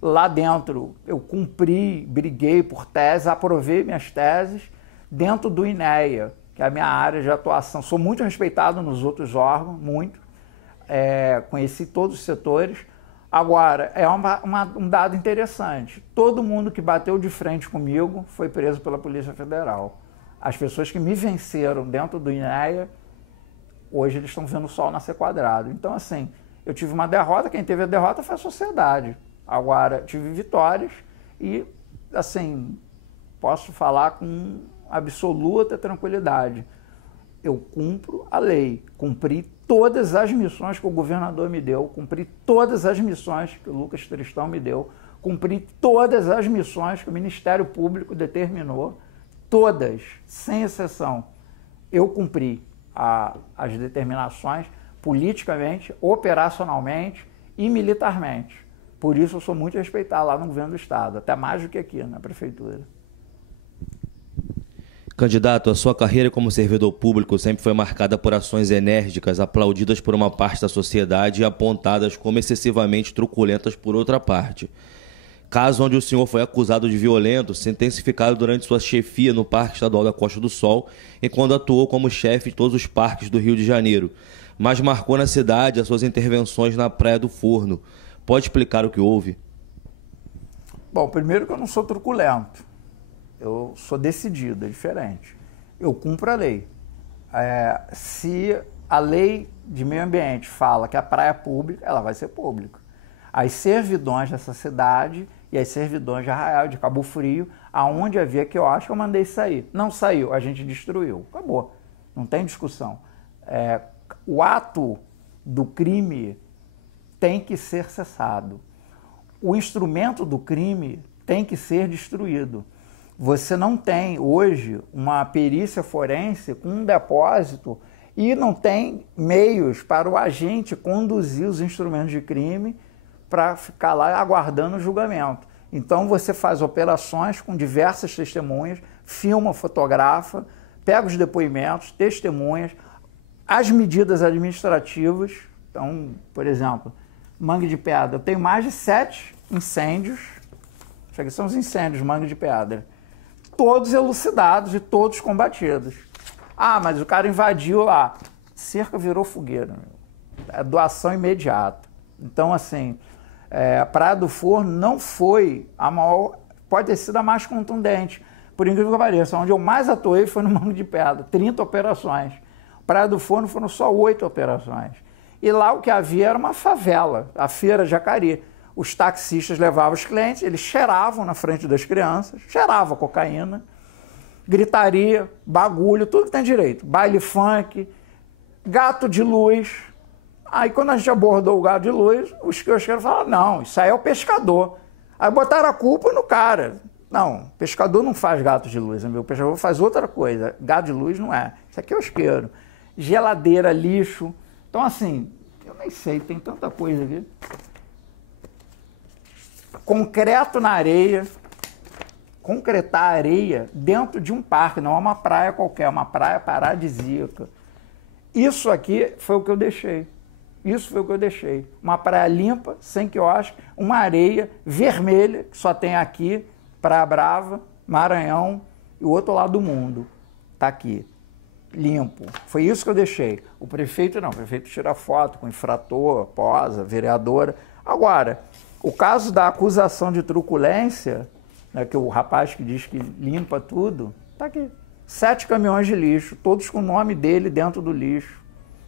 Lá dentro eu cumpri, briguei por tese, aprovei minhas teses dentro do INEA, que é a minha área de atuação. Sou muito respeitado nos outros órgãos, muito. Conheci todos os setores. Agora, é um dado interessante. Todo mundo que bateu de frente comigo foi preso pela Polícia Federal. As pessoas que me venceram dentro do INEA, hoje eles estão vendo o sol nascer quadrado. Então, assim, eu tive uma derrota, quem teve a derrota foi a sociedade. Agora, tive vitórias e, assim, posso falar com absoluta tranquilidade. Eu cumpro a lei, cumpri todas as missões que o governador me deu, cumpri todas as missões que o Lucas Tristão me deu, cumpri todas as missões que o Ministério Público determinou, todas, sem exceção. Eu cumpri as determinações politicamente, operacionalmente e militarmente. Por isso eu sou muito respeitado lá no governo do Estado, até mais do que aqui na Prefeitura. Candidato, a sua carreira como servidor público sempre foi marcada por ações enérgicas, aplaudidas por uma parte da sociedade e apontadas como excessivamente truculentas por outra parte. Caso onde o senhor foi acusado de violento, sentencificado durante sua chefia no Parque Estadual da Costa do Sol e quando atuou como chefe de todos os parques do Rio de Janeiro, mas marcou na cidade as suas intervenções na Praia do Forno. Pode explicar o que houve? Bom, primeiro que eu não sou truculento. Eu sou decidido, é diferente. Eu cumpro a lei. Se a lei de meio ambiente fala que a praia é pública, ela vai ser pública. As servidões dessa cidade e as servidões de Arraial, de Cabo Frio, aonde havia quiosque, eu mandei sair. Não saiu, a gente destruiu. Acabou. Não tem discussão. O ato do crime tem que ser cessado. O instrumento do crime tem que ser destruído. Você não tem hoje uma perícia forense com um depósito e não tem meios para o agente conduzir os instrumentos de crime para ficar lá aguardando o julgamento. Então você faz operações com diversas testemunhas, filma, fotografa, pega os depoimentos, testemunhas, as medidas administrativas. Então, por exemplo, Mangue de Pedra, eu tenho mais de 7 incêndios, isso aqui são os incêndios Mangue de Pedra, todos elucidados e todos combatidos. Ah, mas o cara invadiu lá. Cerca virou fogueira. É doação imediata. Então, assim, a Praia do Forno não foi a maior, pode ter sido a mais contundente. Por incrível que pareça, onde eu mais atuei foi no Mangue de Pedra, 30 operações. Praia do Forno foram só 8 operações. E lá o que havia era uma favela, a Feira Jacari. Os taxistas levavam os clientes, eles cheiravam na frente das crianças, cheiravam cocaína, gritaria, bagulho, tudo que tem direito. Baile funk, gato de luz. Aí quando a gente abordou o gato de luz, os quiosqueiros falaram, não, isso aí é o pescador. Aí botaram a culpa no cara. Não, pescador não faz gato de luz, o pescador faz outra coisa. Gato de luz não é. Isso aqui é quiosqueiro. Geladeira, lixo. Então assim, eu nem sei, tem tanta coisa aqui. Concreto na areia, concretar a areia dentro de um parque, não é uma praia qualquer, é uma praia paradisíaca. Isso aqui foi o que eu deixei. Isso foi o que eu deixei. Uma praia limpa, sem quiosque, uma areia vermelha, que só tem aqui, Praia Brava, Maranhão e o outro lado do mundo. Está aqui, limpo. Foi isso que eu deixei. O prefeito não, o prefeito tira foto com infrator, posa, vereadora. Agora, o caso da acusação de truculência, né, que o rapaz que diz que limpa tudo, está aqui. 7 caminhões de lixo, todos com o nome dele dentro do lixo.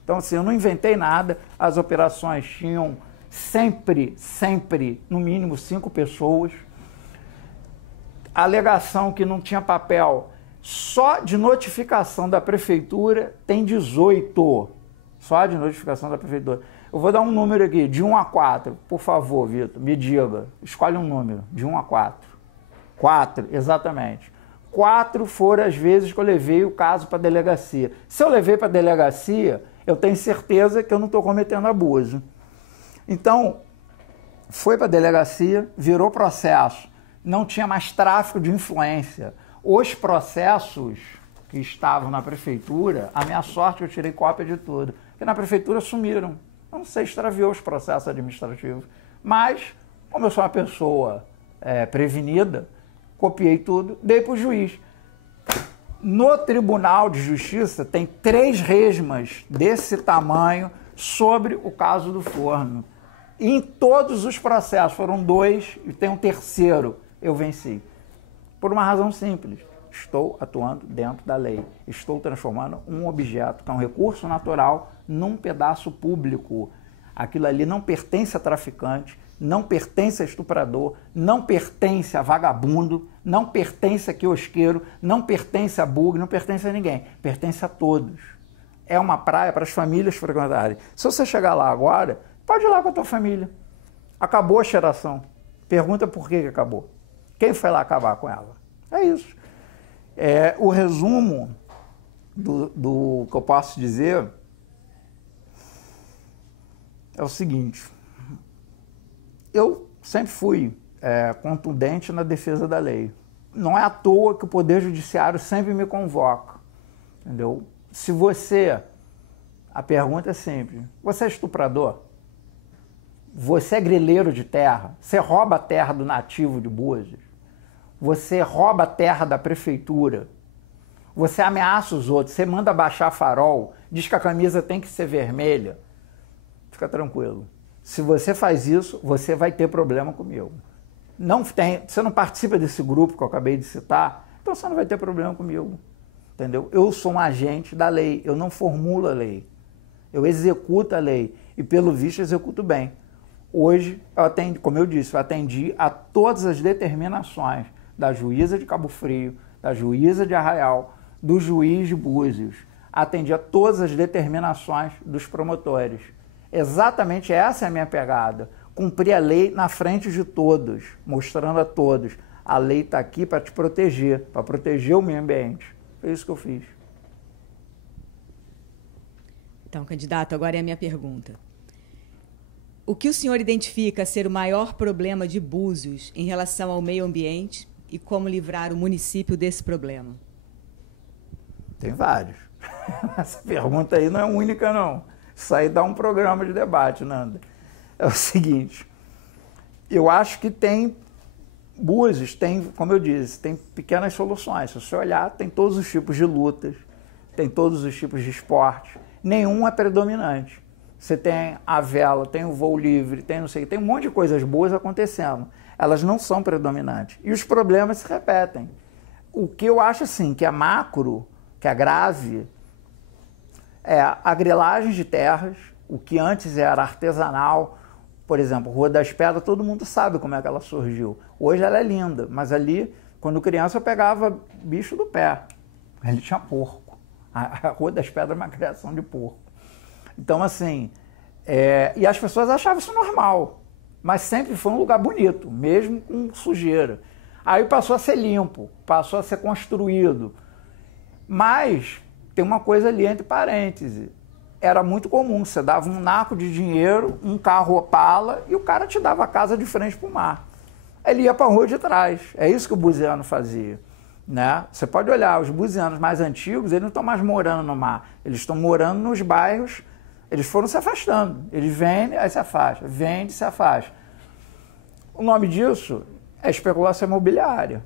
Então, assim, eu não inventei nada. As operações tinham sempre, no mínimo 5 pessoas. A alegação que não tinha papel, só de notificação da prefeitura, tem 18. Só de notificação da prefeitura. Eu vou dar um número aqui, de 1 a 4. Por favor, Vitor, me diga. Escolhe um número, de 1 a 4. 4, exatamente. 4 foram as vezes que eu levei o caso para a delegacia. Se eu levei para a delegacia, eu tenho certeza que eu não estou cometendo abuso. Então, foi para a delegacia, virou processo. Não tinha mais tráfico de influência. Os processos que estavam na prefeitura, a minha sorte, eu tirei cópia de tudo. Porque na prefeitura sumiram. Eu não sei, extraviou os processos administrativos. Mas, como eu sou uma pessoa prevenida, copiei tudo, dei para o juiz. No Tribunal de Justiça tem 3 resmas desse tamanho sobre o caso do Forno. E em todos os processos, foram 2 e tem um terceiro, eu venci. Por uma razão simples. Estou atuando dentro da lei. Estou transformando um objeto, que é um recurso natural, num pedaço público. Aquilo ali não pertence a traficante, não pertence a estuprador, não pertence a vagabundo, não pertence a quiosqueiro, não pertence a bug, não pertence a ninguém. Pertence a todos. é uma praia para as famílias frequentarem. Se você chegar lá agora, pode ir lá com a tua família. Acabou a cheiração. Pergunta por que acabou. Quem foi lá acabar com ela? É isso. O resumo do que eu posso dizer é o seguinte. Eu sempre fui contundente na defesa da lei. Não é à toa que o Poder Judiciário sempre me convoca. Entendeu? Se você... A pergunta é simples. Você é estuprador? Você é grileiro de terra? Você rouba a terra do nativo de Búzios? Você rouba a terra da prefeitura? Você ameaça os outros? Você manda baixar farol? Diz que a camisa tem que ser vermelha? Fica tranquilo. Se você faz isso, você vai ter problema comigo. Você não participa desse grupo que eu acabei de citar, então você não vai ter problema comigo. Entendeu? Eu sou um agente da lei, eu não formulo a lei. Eu executo a lei e, pelo visto, executo bem. Hoje, como eu disse, eu atendi a todas as determinações da juíza de Cabo Frio, da juíza de Arraial, do juiz de Búzios. Atendi a todas as determinações dos promotores. Exatamente essa é a minha pegada. Cumprir a lei na frente de todos, mostrando a todos. A lei está aqui para te proteger, para proteger o meio ambiente. Foi isso que eu fiz. Então, candidato, agora é a minha pergunta. O que o senhor identifica ser o maior problema de Búzios em relação ao meio ambiente e como livrar o município desse problema? Tem vários. Essa pergunta aí não é única, não. Isso aí dá um programa de debate, Nanda. É o seguinte, eu acho que Búzios tem, como eu disse, tem pequenas soluções. Se você olhar, tem todos os tipos de lutas, tem todos os tipos de esportes. Nenhum é predominante. Você tem a vela, tem o voo livre, tem não sei, tem um monte de coisas boas acontecendo. Elas não são predominantes. E os problemas se repetem. O que eu acho assim, que é macro, que é grave, é a grilagem de terras, o que antes era artesanal. Por exemplo, Rua das Pedras, todo mundo sabe como é que ela surgiu. Hoje ela é linda, mas ali, quando criança, eu pegava bicho do pé. Ali tinha porco. A Rua das Pedras é uma criação de porco. Então, assim, e as pessoas achavam isso normal, mas sempre foi um lugar bonito, mesmo com sujeira. Aí passou a ser limpo, passou a ser construído. Mas tem uma coisa ali entre parênteses. Era muito comum, você dava um naco de dinheiro, um carro Opala, e o cara te dava a casa de frente para o mar. Ele ia para a rua de trás. É isso que o buziano fazia. Né? Você pode olhar, os buzianos mais antigos, eles não estão mais morando no mar, eles estão morando nos bairros, eles foram se afastando. Eles vendem, aí se afasta, vende, se afasta. O nome disso é especulação imobiliária.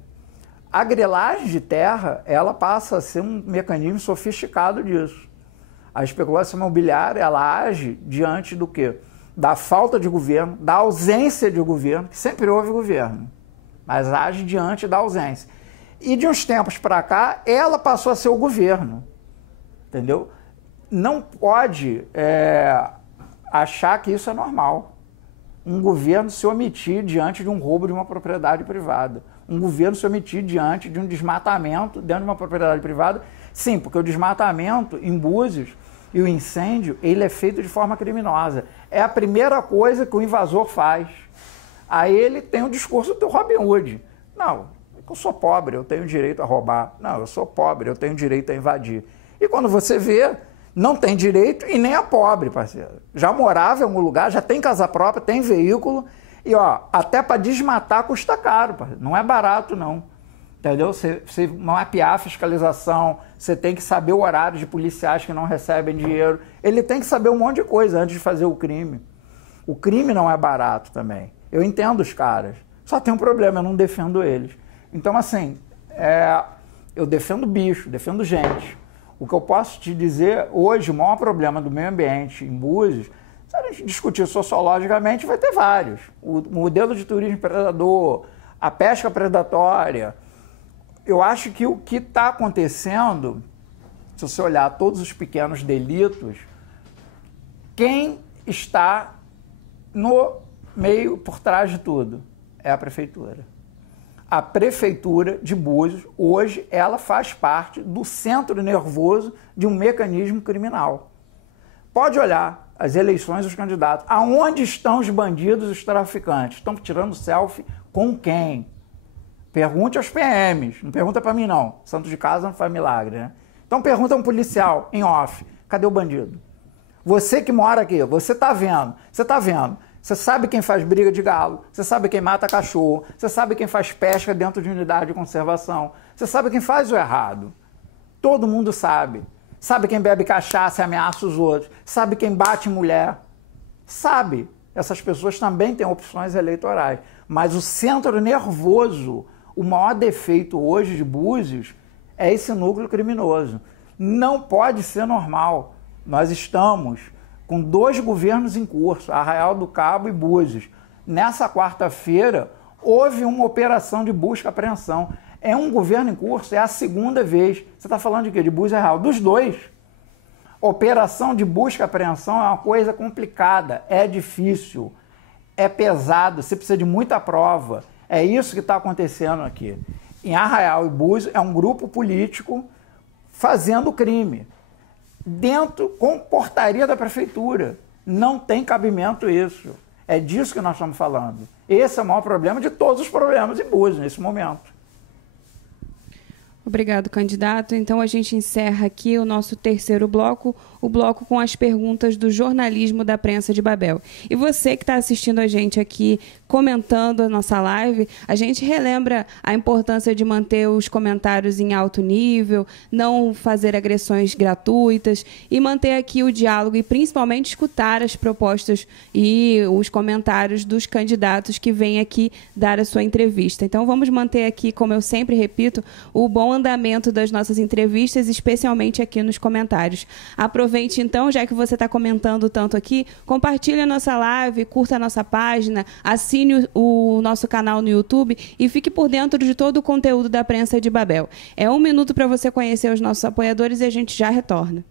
A grilagem de terra, ela passa a ser um mecanismo sofisticado disso. A especulação imobiliária, ela age diante do quê? Da falta de governo, da ausência de governo, que sempre houve governo, mas age diante da ausência. E de uns tempos para cá, ela passou a ser o governo, entendeu? Não pode achar que isso é normal. Um governo se omitir diante de um roubo de uma propriedade privada. Um governo se omitir diante de um desmatamento dentro de uma propriedade privada. Sim, porque o desmatamento em Búzios e o incêndio, ele é feito de forma criminosa. É a primeira coisa que o invasor faz. Aí ele tem o discurso do Robin Hood. Não, eu sou pobre, eu tenho direito a roubar. Não, eu sou pobre, eu tenho direito a invadir. E quando você vê, não tem direito e nem é pobre, parceiro. Já morava em algum lugar, já tem casa própria, tem veículo. E ó, até para desmatar custa caro, parceiro. Não é barato, não. Entendeu? Você mapear a fiscalização, você tem que saber o horário de policiais que não recebem dinheiro. Ele tem que saber um monte de coisa antes de fazer o crime. O crime não é barato também. Eu entendo os caras. Só tem um problema, eu não defendo eles. Então, assim, eu defendo bicho, defendo gente. O que eu posso te dizer hoje, o maior problema do meio ambiente em Búzios, se a gente discutir sociologicamente, vai ter vários. O modelo de turismo predador, a pesca predatória. Eu acho que o que está acontecendo, se você olhar todos os pequenos delitos, quem está no meio, por trás de tudo, é a prefeitura. a Prefeitura de Búzios, hoje, ela faz parte do centro nervoso de um mecanismo criminal. Pode olhar as eleições dos candidatos. Aonde estão os bandidos e os traficantes? Estão tirando selfie com quem? Pergunte aos PMs. Não pergunta para mim, não. Santo de casa não faz milagre, né? Então pergunta a um policial, em off. Cadê o bandido? Você que mora aqui, você está vendo. Você está vendo. Você sabe quem faz briga de galo, você sabe quem mata cachorro, você sabe quem faz pesca dentro de unidade de conservação, você sabe quem faz o errado. Todo mundo sabe. Sabe quem bebe cachaça e ameaça os outros, sabe quem bate mulher. Sabe. Essas pessoas também têm opções eleitorais. Mas o centro nervoso, o maior defeito hoje de Búzios é esse núcleo criminoso. Não pode ser normal. Nós estamos com 2 governos em curso, Arraial do Cabo e Búzios. Nessa quarta-feira, houve uma operação de busca e apreensão. É um governo em curso, é a segunda vez. Você está falando de quê? De Búzios e Arraial? Dos 2. Operação de busca e apreensão é uma coisa complicada, é difícil, é pesado, você precisa de muita prova. É isso que está acontecendo aqui. Em Arraial e Búzios, é um grupo político fazendo crime. Dentro, com portaria da prefeitura. Não tem cabimento isso. É disso que nós estamos falando. Esse é o maior problema de todos os problemas em Búzios, nesse momento. Obrigado, candidato. Então, a gente encerra aqui o nosso terceiro bloco, o bloco com as perguntas do jornalismo da Prensa de Babel. E você que está assistindo a gente aqui, comentando a nossa live, a gente relembra a importância de manter os comentários em alto nível, não fazer agressões gratuitas e manter aqui o diálogo e, principalmente, escutar as propostas e os comentários dos candidatos que vêm aqui dar a sua entrevista. Então, vamos manter aqui, como eu sempre repito, o bom andamento das nossas entrevistas, especialmente aqui nos comentários. Aproveite, então, já que você está comentando tanto aqui, compartilhe a nossa live, curta a nossa página, assine o nosso canal no YouTube e fique por dentro de todo o conteúdo da Prensa de Babel. É 1 minuto para você conhecer os nossos apoiadores e a gente já retorna.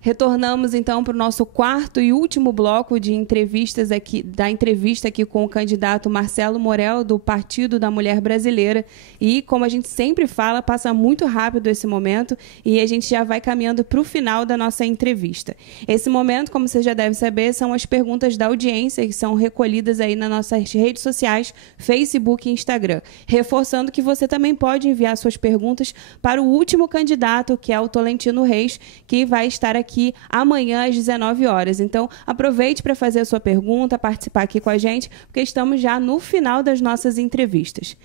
Retornamos, então, para o nosso quarto e último bloco de entrevistas aqui, da entrevista aqui com o candidato Marcelo Morel, do Partido da Mulher Brasileira. E, como a gente sempre fala, passa muito rápido esse momento e a gente já vai caminhando para o final da nossa entrevista. Esse momento, como você já deve saber, são as perguntas da audiência, que são recolhidas aí nas nossas redes sociais, Facebook e Instagram. Reforçando que você também pode enviar suas perguntas para o último candidato, que é o Tolentino Reis, que vai estar aqui amanhã às 19 horas. Então, aproveite para fazer a sua pergunta, participar aqui com a gente, porque estamos já no final das nossas entrevistas.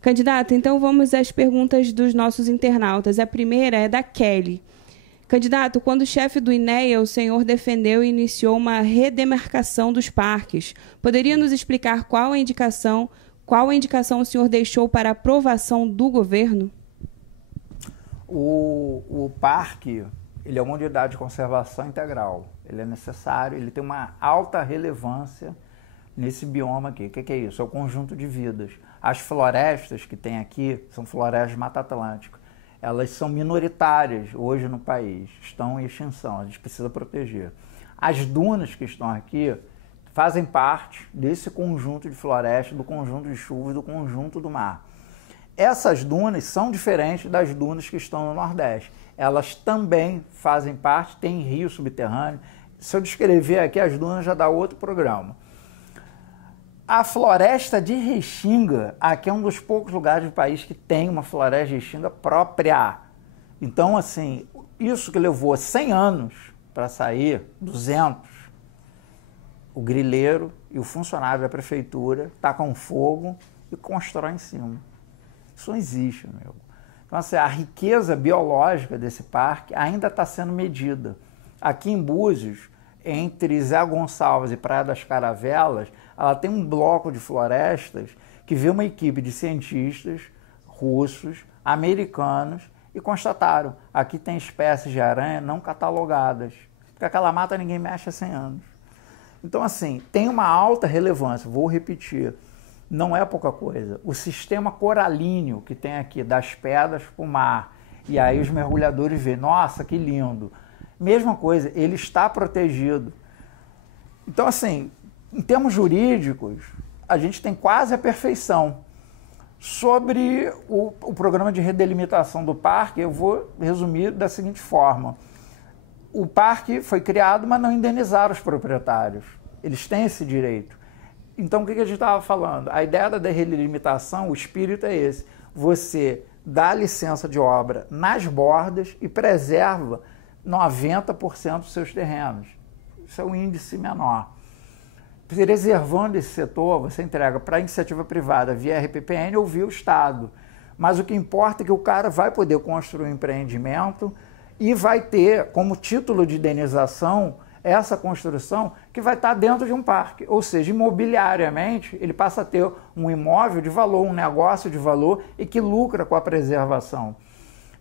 Candidato, então vamos às perguntas dos nossos internautas. A primeira é da Kelly. Candidato, quando o chefe do INEA, o senhor defendeu e iniciou uma redemarcação dos parques. Poderia nos explicar qual a indicação o senhor deixou para aprovação do governo? O parque, ele é uma unidade de conservação integral. Ele é necessário, ele tem uma alta relevância nesse bioma aqui. O que é isso? É o conjunto de vidas. As florestas que tem aqui são florestas de Mata Atlântica. Elas são minoritárias hoje no país, estão em extinção, a gente precisa proteger. As dunas que estão aqui fazem parte desse conjunto de florestas, do conjunto de chuvas, do conjunto do mar. Essas dunas são diferentes das dunas que estão no Nordeste. Elas também fazem parte, tem rio subterrâneo. Se eu descrever aqui as dunas, já dá outro programa. A floresta de Restinga, aqui é um dos poucos lugares do país que tem uma floresta de Restinga própria. Então, assim, isso que levou 100 anos para sair, 200, o grileiro e o funcionário da prefeitura tacam fogo e constroem em cima. Isso não existe, meu. Então, assim, a riqueza biológica desse parque ainda está sendo medida. Aqui em Búzios, entre Zé Gonçalves e Praia das Caravelas, ela tem um bloco de florestas que vê uma equipe de cientistas russos, americanos, e constataram, aqui tem espécies de aranha não catalogadas, porque aquela mata ninguém mexe há 100 anos. Então, assim, tem uma alta relevância, vou repetir, não é pouca coisa. O sistema coralíneo que tem aqui, das pedras para o mar, e aí os mergulhadores veem, nossa, que lindo. Mesma coisa, ele está protegido. Então, assim, em termos jurídicos, a gente tem quase a perfeição. Sobre o programa de redelimitação do parque, eu vou resumir da seguinte forma. O parque foi criado, mas não indenizaram os proprietários. Eles têm esse direito. Então, o que a gente estava falando? A ideia da redelimitação, o espírito é esse. Você dá licença de obra nas bordas e preserva 90% dos seus terrenos. Isso é um índice menor. Preservando esse setor, você entrega para a iniciativa privada via RPPN ou via o Estado. Mas o que importa é que o cara vai poder construir um empreendimento e vai ter como título de indenização essa construção que vai estar dentro de um parque. Ou seja, imobiliariamente, ele passa a ter um imóvel de valor, um negócio de valor e que lucra com a preservação.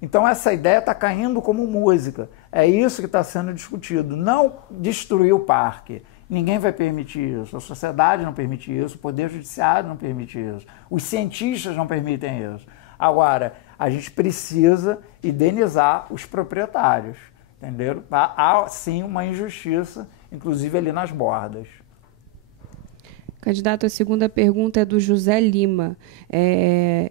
Então, essa ideia está caindo como música. É isso que está sendo discutido. Não destruir o parque. Ninguém vai permitir isso. A sociedade não permite isso. O Poder Judiciário não permite isso. Os cientistas não permitem isso. Agora, a gente precisa indenizar os proprietários. Entenderam? Há, sim, uma injustiça, inclusive ali nas bordas. Candidato, a segunda pergunta é do José Lima.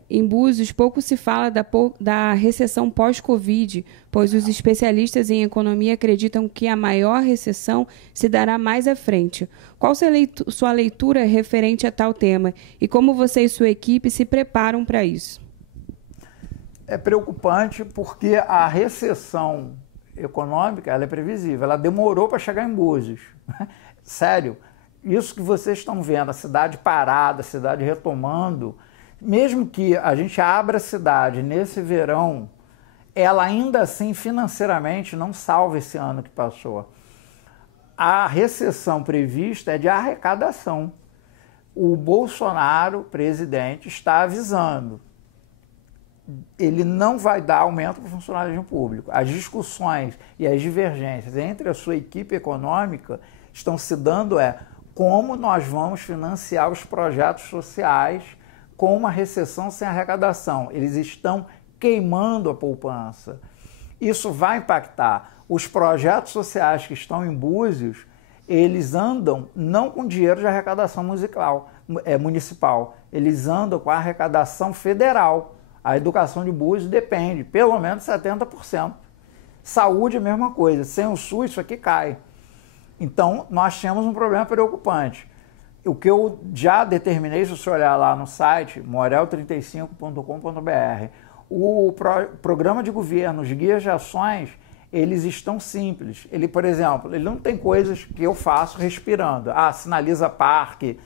Em Búzios, pouco se fala da recessão pós-Covid, pois os especialistas em economia acreditam que a maior recessão se dará mais à frente. Qual sua leitura referente a tal tema e como você e sua equipe se preparam para isso? É preocupante porque a recessão econômica ela é previsível, ela demorou para chegar em Búzios. Sério. Isso que vocês estão vendo, a cidade parada, a cidade retomando, mesmo que a gente abra a cidade nesse verão, ela ainda assim financeiramente não salva esse ano que passou. A recessão prevista é de arrecadação. O Bolsonaro, presidente, está avisando. Ele não vai dar aumento para o funcionalismo público. As discussões e as divergências entre a sua equipe econômica estão se dando como nós vamos financiar os projetos sociais com uma recessão sem arrecadação. Eles estão queimando a poupança. Isso vai impactar. Os projetos sociais que estão em Búzios, eles andam não com dinheiro de arrecadação municipal, eles andam com a arrecadação federal. A educação de Búzios depende, pelo menos 70%. Saúde é a mesma coisa. Sem o SUS, isso aqui cai. Então, nós temos um problema preocupante. O que eu já determinei, se você olhar lá no site, morel35.com.br, o programa de governo, os guias de ações, eles estão simples. Ele, por exemplo, ele não tem coisas que eu faço respirando. Sinaliza parque,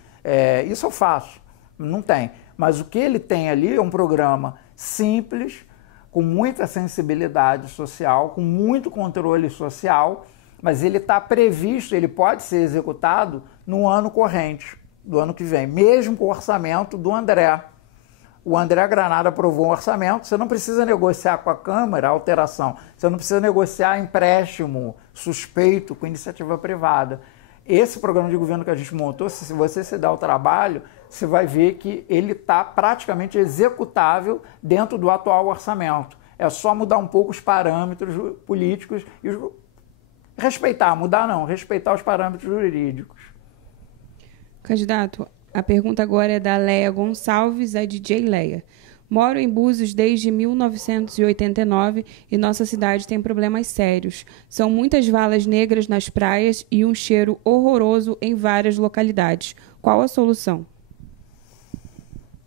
isso eu faço. Não tem. Mas o que ele tem ali é um programa simples, com muita sensibilidade social, com muito controle social, mas ele está previsto, ele pode ser executado no ano corrente, do ano que vem, mesmo com o orçamento do André. O André Granado aprovou um orçamento, você não precisa negociar com a Câmara a alteração, você não precisa negociar empréstimo suspeito com iniciativa privada. Esse programa de governo que a gente montou, se você se dá o trabalho, você vai ver que ele está praticamente executável dentro do atual orçamento. É só mudar um pouco os parâmetros políticos e respeitar os parâmetros jurídicos. Candidato, a pergunta agora é da Leia Gonçalves, a DJ Leia. Moro em Búzios desde 1989 e nossa cidade tem problemas sérios. São muitas valas negras nas praias e um cheiro horroroso em várias localidades. Qual a solução?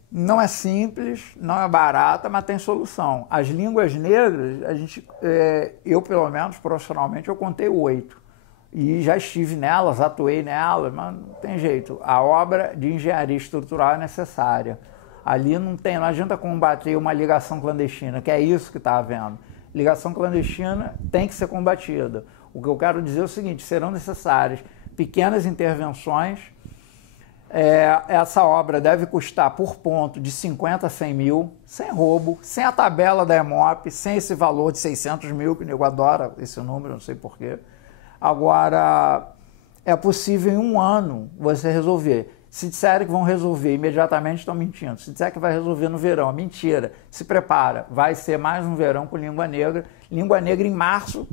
Não é simples, não é barata, mas tem solução. As línguas negras, eu pelo menos profissionalmente, eu contei 8. E já estive nelas, atuei nelas, mas não tem jeito. A obra de engenharia estrutural é necessária. Ali não adianta combater uma ligação clandestina, que é isso que está havendo. Ligação clandestina tem que ser combatida. O que eu quero dizer é o seguinte, serão necessárias pequenas intervenções. Essa obra deve custar por ponto de 50 a 100 mil, sem roubo, sem a tabela da EMOP, sem esse valor de 600 mil, que o nego adora esse número, não sei porquê. Agora, é possível em 1 ano você resolver. Se disserem que vão resolver imediatamente, estão mentindo. Se disser que vai resolver no verão, mentira. Se prepara, vai ser mais um verão com língua negra. Língua negra em março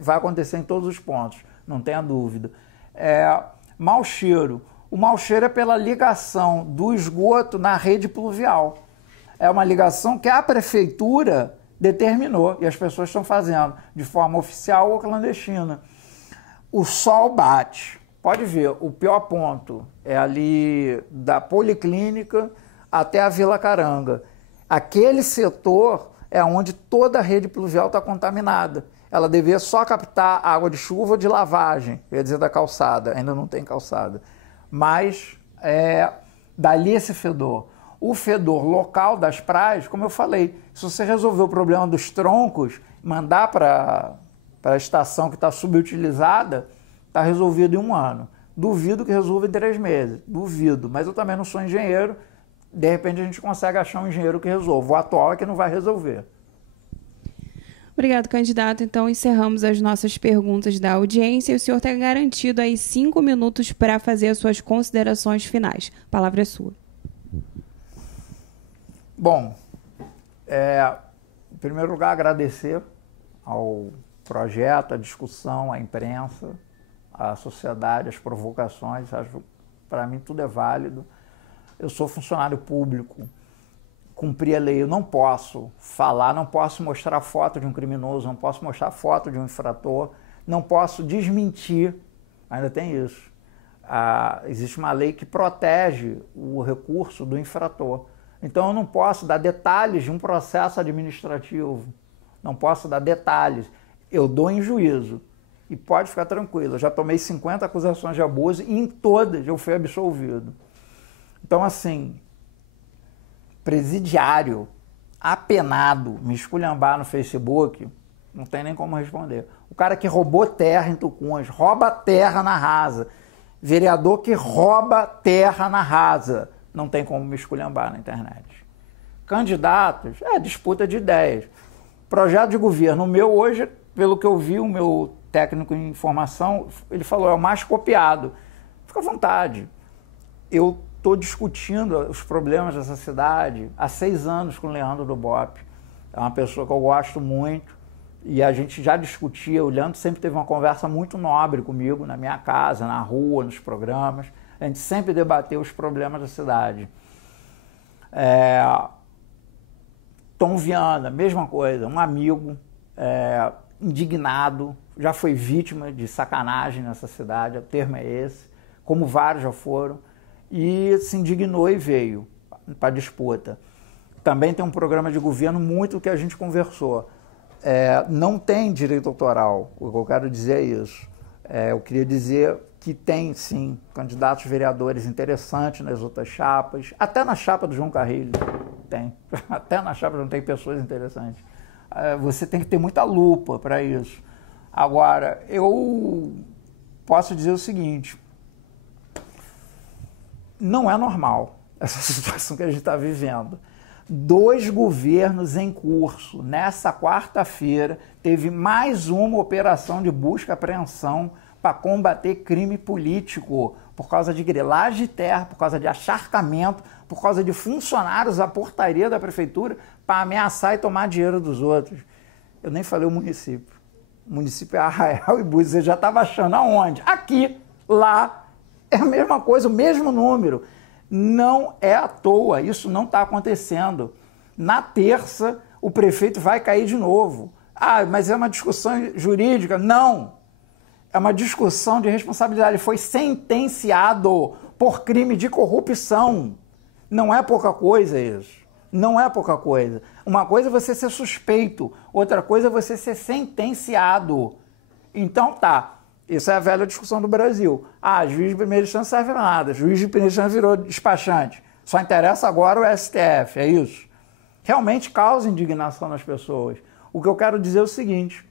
vai acontecer em todos os pontos, não tenha dúvida. Mau cheiro. O mau cheiro é pela ligação do esgoto na rede pluvial. É uma ligação que a prefeitura determinou e as pessoas estão fazendo de forma oficial ou clandestina. O sol bate. Pode ver, o pior ponto é ali da Policlínica até a Vila Caranga. Aquele setor é onde toda a rede pluvial está contaminada. Ela devia só captar água de chuva ou de lavagem, quer dizer, da calçada. Ainda não tem calçada. Mas dali esse fedor. O fedor local das praias, como eu falei, se você resolver o problema dos troncos, mandar para a estação que está subutilizada, está resolvido em 1 ano. Duvido que resolva em 3 meses. Duvido. Mas eu também não sou engenheiro. De repente a gente consegue achar um engenheiro que resolva. O atual é que não vai resolver. Obrigado, candidato. Então, encerramos as nossas perguntas da audiência e o senhor tem garantido aí 5 minutos para fazer as suas considerações finais. A palavra é sua. Bom, em primeiro lugar, agradecer ao projeto, à discussão, à imprensa, à sociedade, às provocações. Para mim, tudo é válido. Eu sou funcionário público. Cumprir a lei, eu não posso falar, não posso mostrar foto de um criminoso, não posso mostrar foto de um infrator, não posso desmentir, ainda tem isso. Existe uma lei que protege o recurso do infrator. Então eu não posso dar detalhes de um processo administrativo, não posso dar detalhes. Eu dou em juízo e pode ficar tranquilo, eu já tomei 50 acusações de abuso e em todas eu fui absolvido. Então assim, presidiário, apenado, me esculhambar no Facebook, não tem nem como responder. O cara que roubou terra em Tucuns, rouba terra na rasa. Vereador que rouba terra na rasa, não tem como me esculhambar na internet. Candidatos, disputa de ideias. Projeto de governo, o meu hoje, pelo que eu vi, o meu técnico em informação, ele falou, é o mais copiado. Fica à vontade. Eu estou discutindo os problemas dessa cidade há 6 anos com o Leandro do BOP. É uma pessoa que eu gosto muito e a gente já discutia. O Leandro sempre teve uma conversa muito nobre comigo, na minha casa, na rua, nos programas. A gente sempre debateu os problemas da cidade. Tom Viana, mesma coisa, um amigo, indignado, já foi vítima de sacanagem nessa cidade, o termo é esse, como vários já foram. E se indignou e veio para a disputa. Também tem um programa de governo muito que a gente conversou. Não tem direito autoral, o que eu quero dizer é isso. Eu queria dizer que tem, sim, candidatos vereadores interessantes nas outras chapas, até na chapa do João Carrilho tem. Até na chapa não tem pessoas interessantes. Você tem que ter muita lupa para isso. Agora, eu posso dizer o seguinte, não é normal essa situação que a gente está vivendo. 2 governos em curso. Nessa quarta-feira, teve mais uma operação de busca e apreensão para combater crime político, por causa de grilagem de terra, por causa de acharcamento, por causa de funcionários da portaria da prefeitura para ameaçar e tomar dinheiro dos outros. Eu nem falei o município. O município é Arraial e Búzios. Você já estava achando aonde? Aqui, lá. É a mesma coisa, o mesmo número. Não é à toa, isso não está acontecendo. Na terça, o prefeito vai cair de novo. Mas é uma discussão jurídica? Não. É uma discussão de responsabilidade. Foi sentenciado por crime de corrupção. Não é pouca coisa isso. Não é pouca coisa. Uma coisa é você ser suspeito, outra coisa é você ser sentenciado. Então tá, isso é a velha discussão do Brasil. Ah, juiz de primeira instância não serve para nada, juiz de primeira instância virou despachante. Só interessa agora o STF, é isso? Realmente causa indignação nas pessoas. O que eu quero dizer é o seguinte,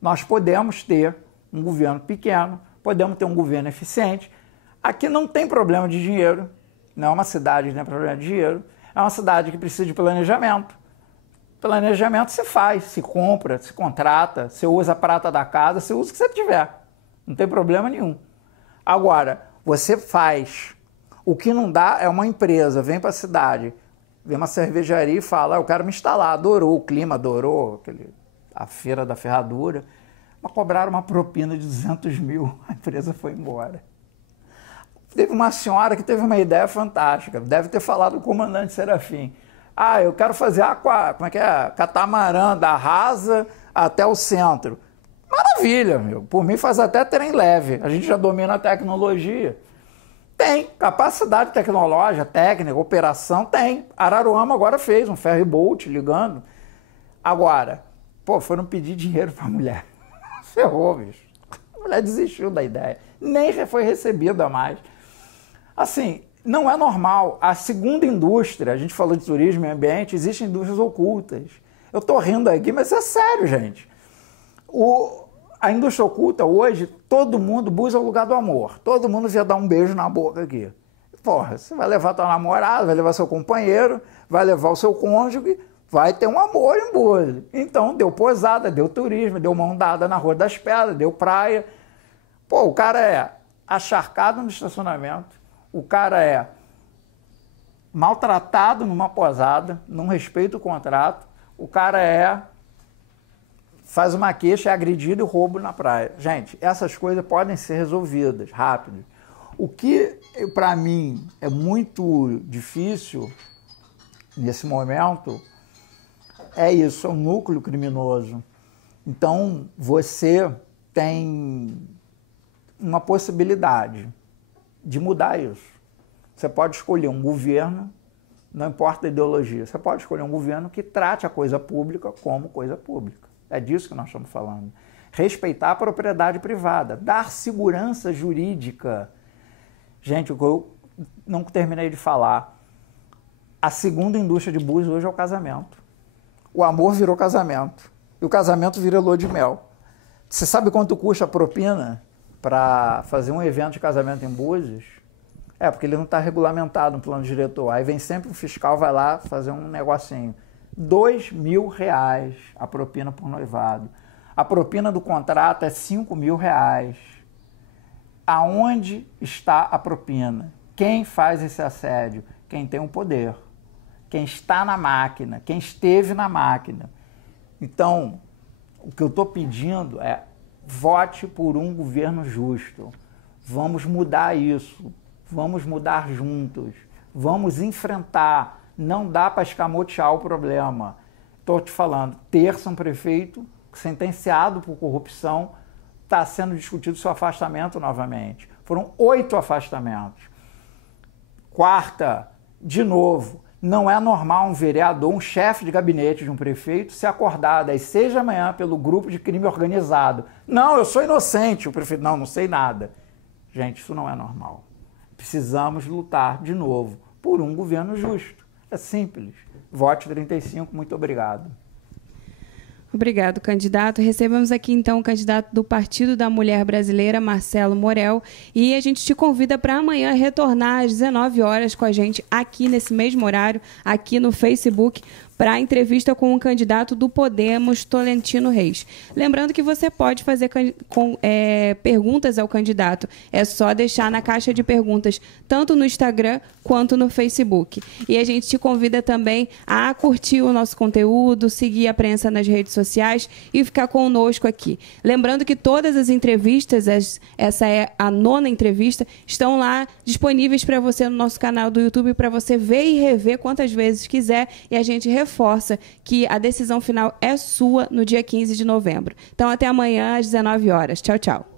nós podemos ter um governo pequeno, podemos ter um governo eficiente. Aqui não tem problema de dinheiro, não é uma cidade que tem problema de dinheiro, é uma cidade que precisa de planejamento. Planejamento se faz, se compra, se contrata, você usa a prata da casa, você usa o que você tiver. Não tem problema nenhum. Agora, você faz. O que não dá é uma empresa, vem para a cidade, vem uma cervejaria e fala, eu quero me instalar, adorou o clima, adorou a feira da ferradura, mas cobraram uma propina de 200 mil, a empresa foi embora. Teve uma senhora que teve uma ideia fantástica, deve ter falado com o comandante Serafim. Ah, eu quero fazer catamarã da Rasa até o centro. Maravilha, meu. Por mim faz até trem leve. A gente já domina a tecnologia. Tem capacidade tecnológica, técnica, operação, tem. Araruama agora fez um ferry boat ligando. Agora, foram pedir dinheiro para a mulher. Ferrou, bicho. A mulher desistiu da ideia. Nem foi recebida mais. Assim, não é normal. A segunda indústria, a gente falou de turismo e meio ambiente, existem indústrias ocultas. Eu estou rindo aqui, mas é sério, gente. A indústria oculta hoje, todo mundo busca o lugar do amor. Todo mundo vai dar um beijo na boca aqui. Porra, você vai levar tua namorada, vai levar seu companheiro, vai levar o seu cônjuge, vai ter um amor em Búzios. Então, deu posada, deu turismo, deu mão dada na Rua das Pedras, deu praia. Pô, o cara é acharcado no estacionamento, o cara é maltratado numa posada, não respeita o contrato, o cara faz uma queixa, é agredido e roubo na praia. Gente, essas coisas podem ser resolvidas rápido. O que, para mim, é muito difícil nesse momento é isso, é um núcleo criminoso. Então, você tem uma possibilidade de mudar isso. Você pode escolher um governo, não importa a ideologia, você pode escolher um governo que trate a coisa pública como coisa pública. É disso que nós estamos falando. Respeitar a propriedade privada, dar segurança jurídica. Gente, o que eu não terminei de falar, a segunda indústria de Búzios hoje é o casamento. O amor virou casamento. E o casamento vira lua de mel. Você sabe quanto custa a propina para fazer um evento de casamento em Búzios? Porque ele não está regulamentado no plano diretor. Aí vem sempre o fiscal, vai lá fazer um negocinho. R$2.000 a propina por noivado. A propina do contrato é R$5.000. Aonde está a propina? Quem faz esse assédio? Quem tem o poder. Quem está na máquina, quem esteve na máquina. Então, o que eu estou pedindo é vote por um governo justo. Vamos mudar isso. Vamos mudar juntos. Vamos enfrentar. Não dá para escamotear o problema. Estou te falando, terça um prefeito sentenciado por corrupção, está sendo discutido seu afastamento novamente. Foram 8 afastamentos. Quarta, de novo, não é normal um vereador, um chefe de gabinete de um prefeito, ser acordado às 6 da manhã pelo grupo de crime organizado. Não, eu sou inocente. O prefeito, não sei nada. Gente, isso não é normal. Precisamos lutar de novo por um governo justo. É simples. Vote 35, muito obrigado. Obrigado, candidato. Recebemos aqui, então, o candidato do Partido da Mulher Brasileira, Marcelo Morel, e a gente te convida para amanhã retornar às 19 horas com a gente aqui nesse mesmo horário, aqui no Facebook, para a entrevista com o candidato do Podemos, Tolentino Reis. Lembrando que você pode fazer perguntas ao candidato. É só deixar na caixa de perguntas, tanto no Instagram quanto no Facebook. E a gente te convida também a curtir o nosso conteúdo, seguir a Prensa nas redes sociais e ficar conosco aqui. Lembrando que todas as entrevistas, essa é a 9ª entrevista, estão lá disponíveis para você no nosso canal do YouTube, para você ver e rever quantas vezes quiser, e a gente reforça que a decisão final é sua no dia 15 de novembro. Então, até amanhã às 19 horas. Tchau, tchau.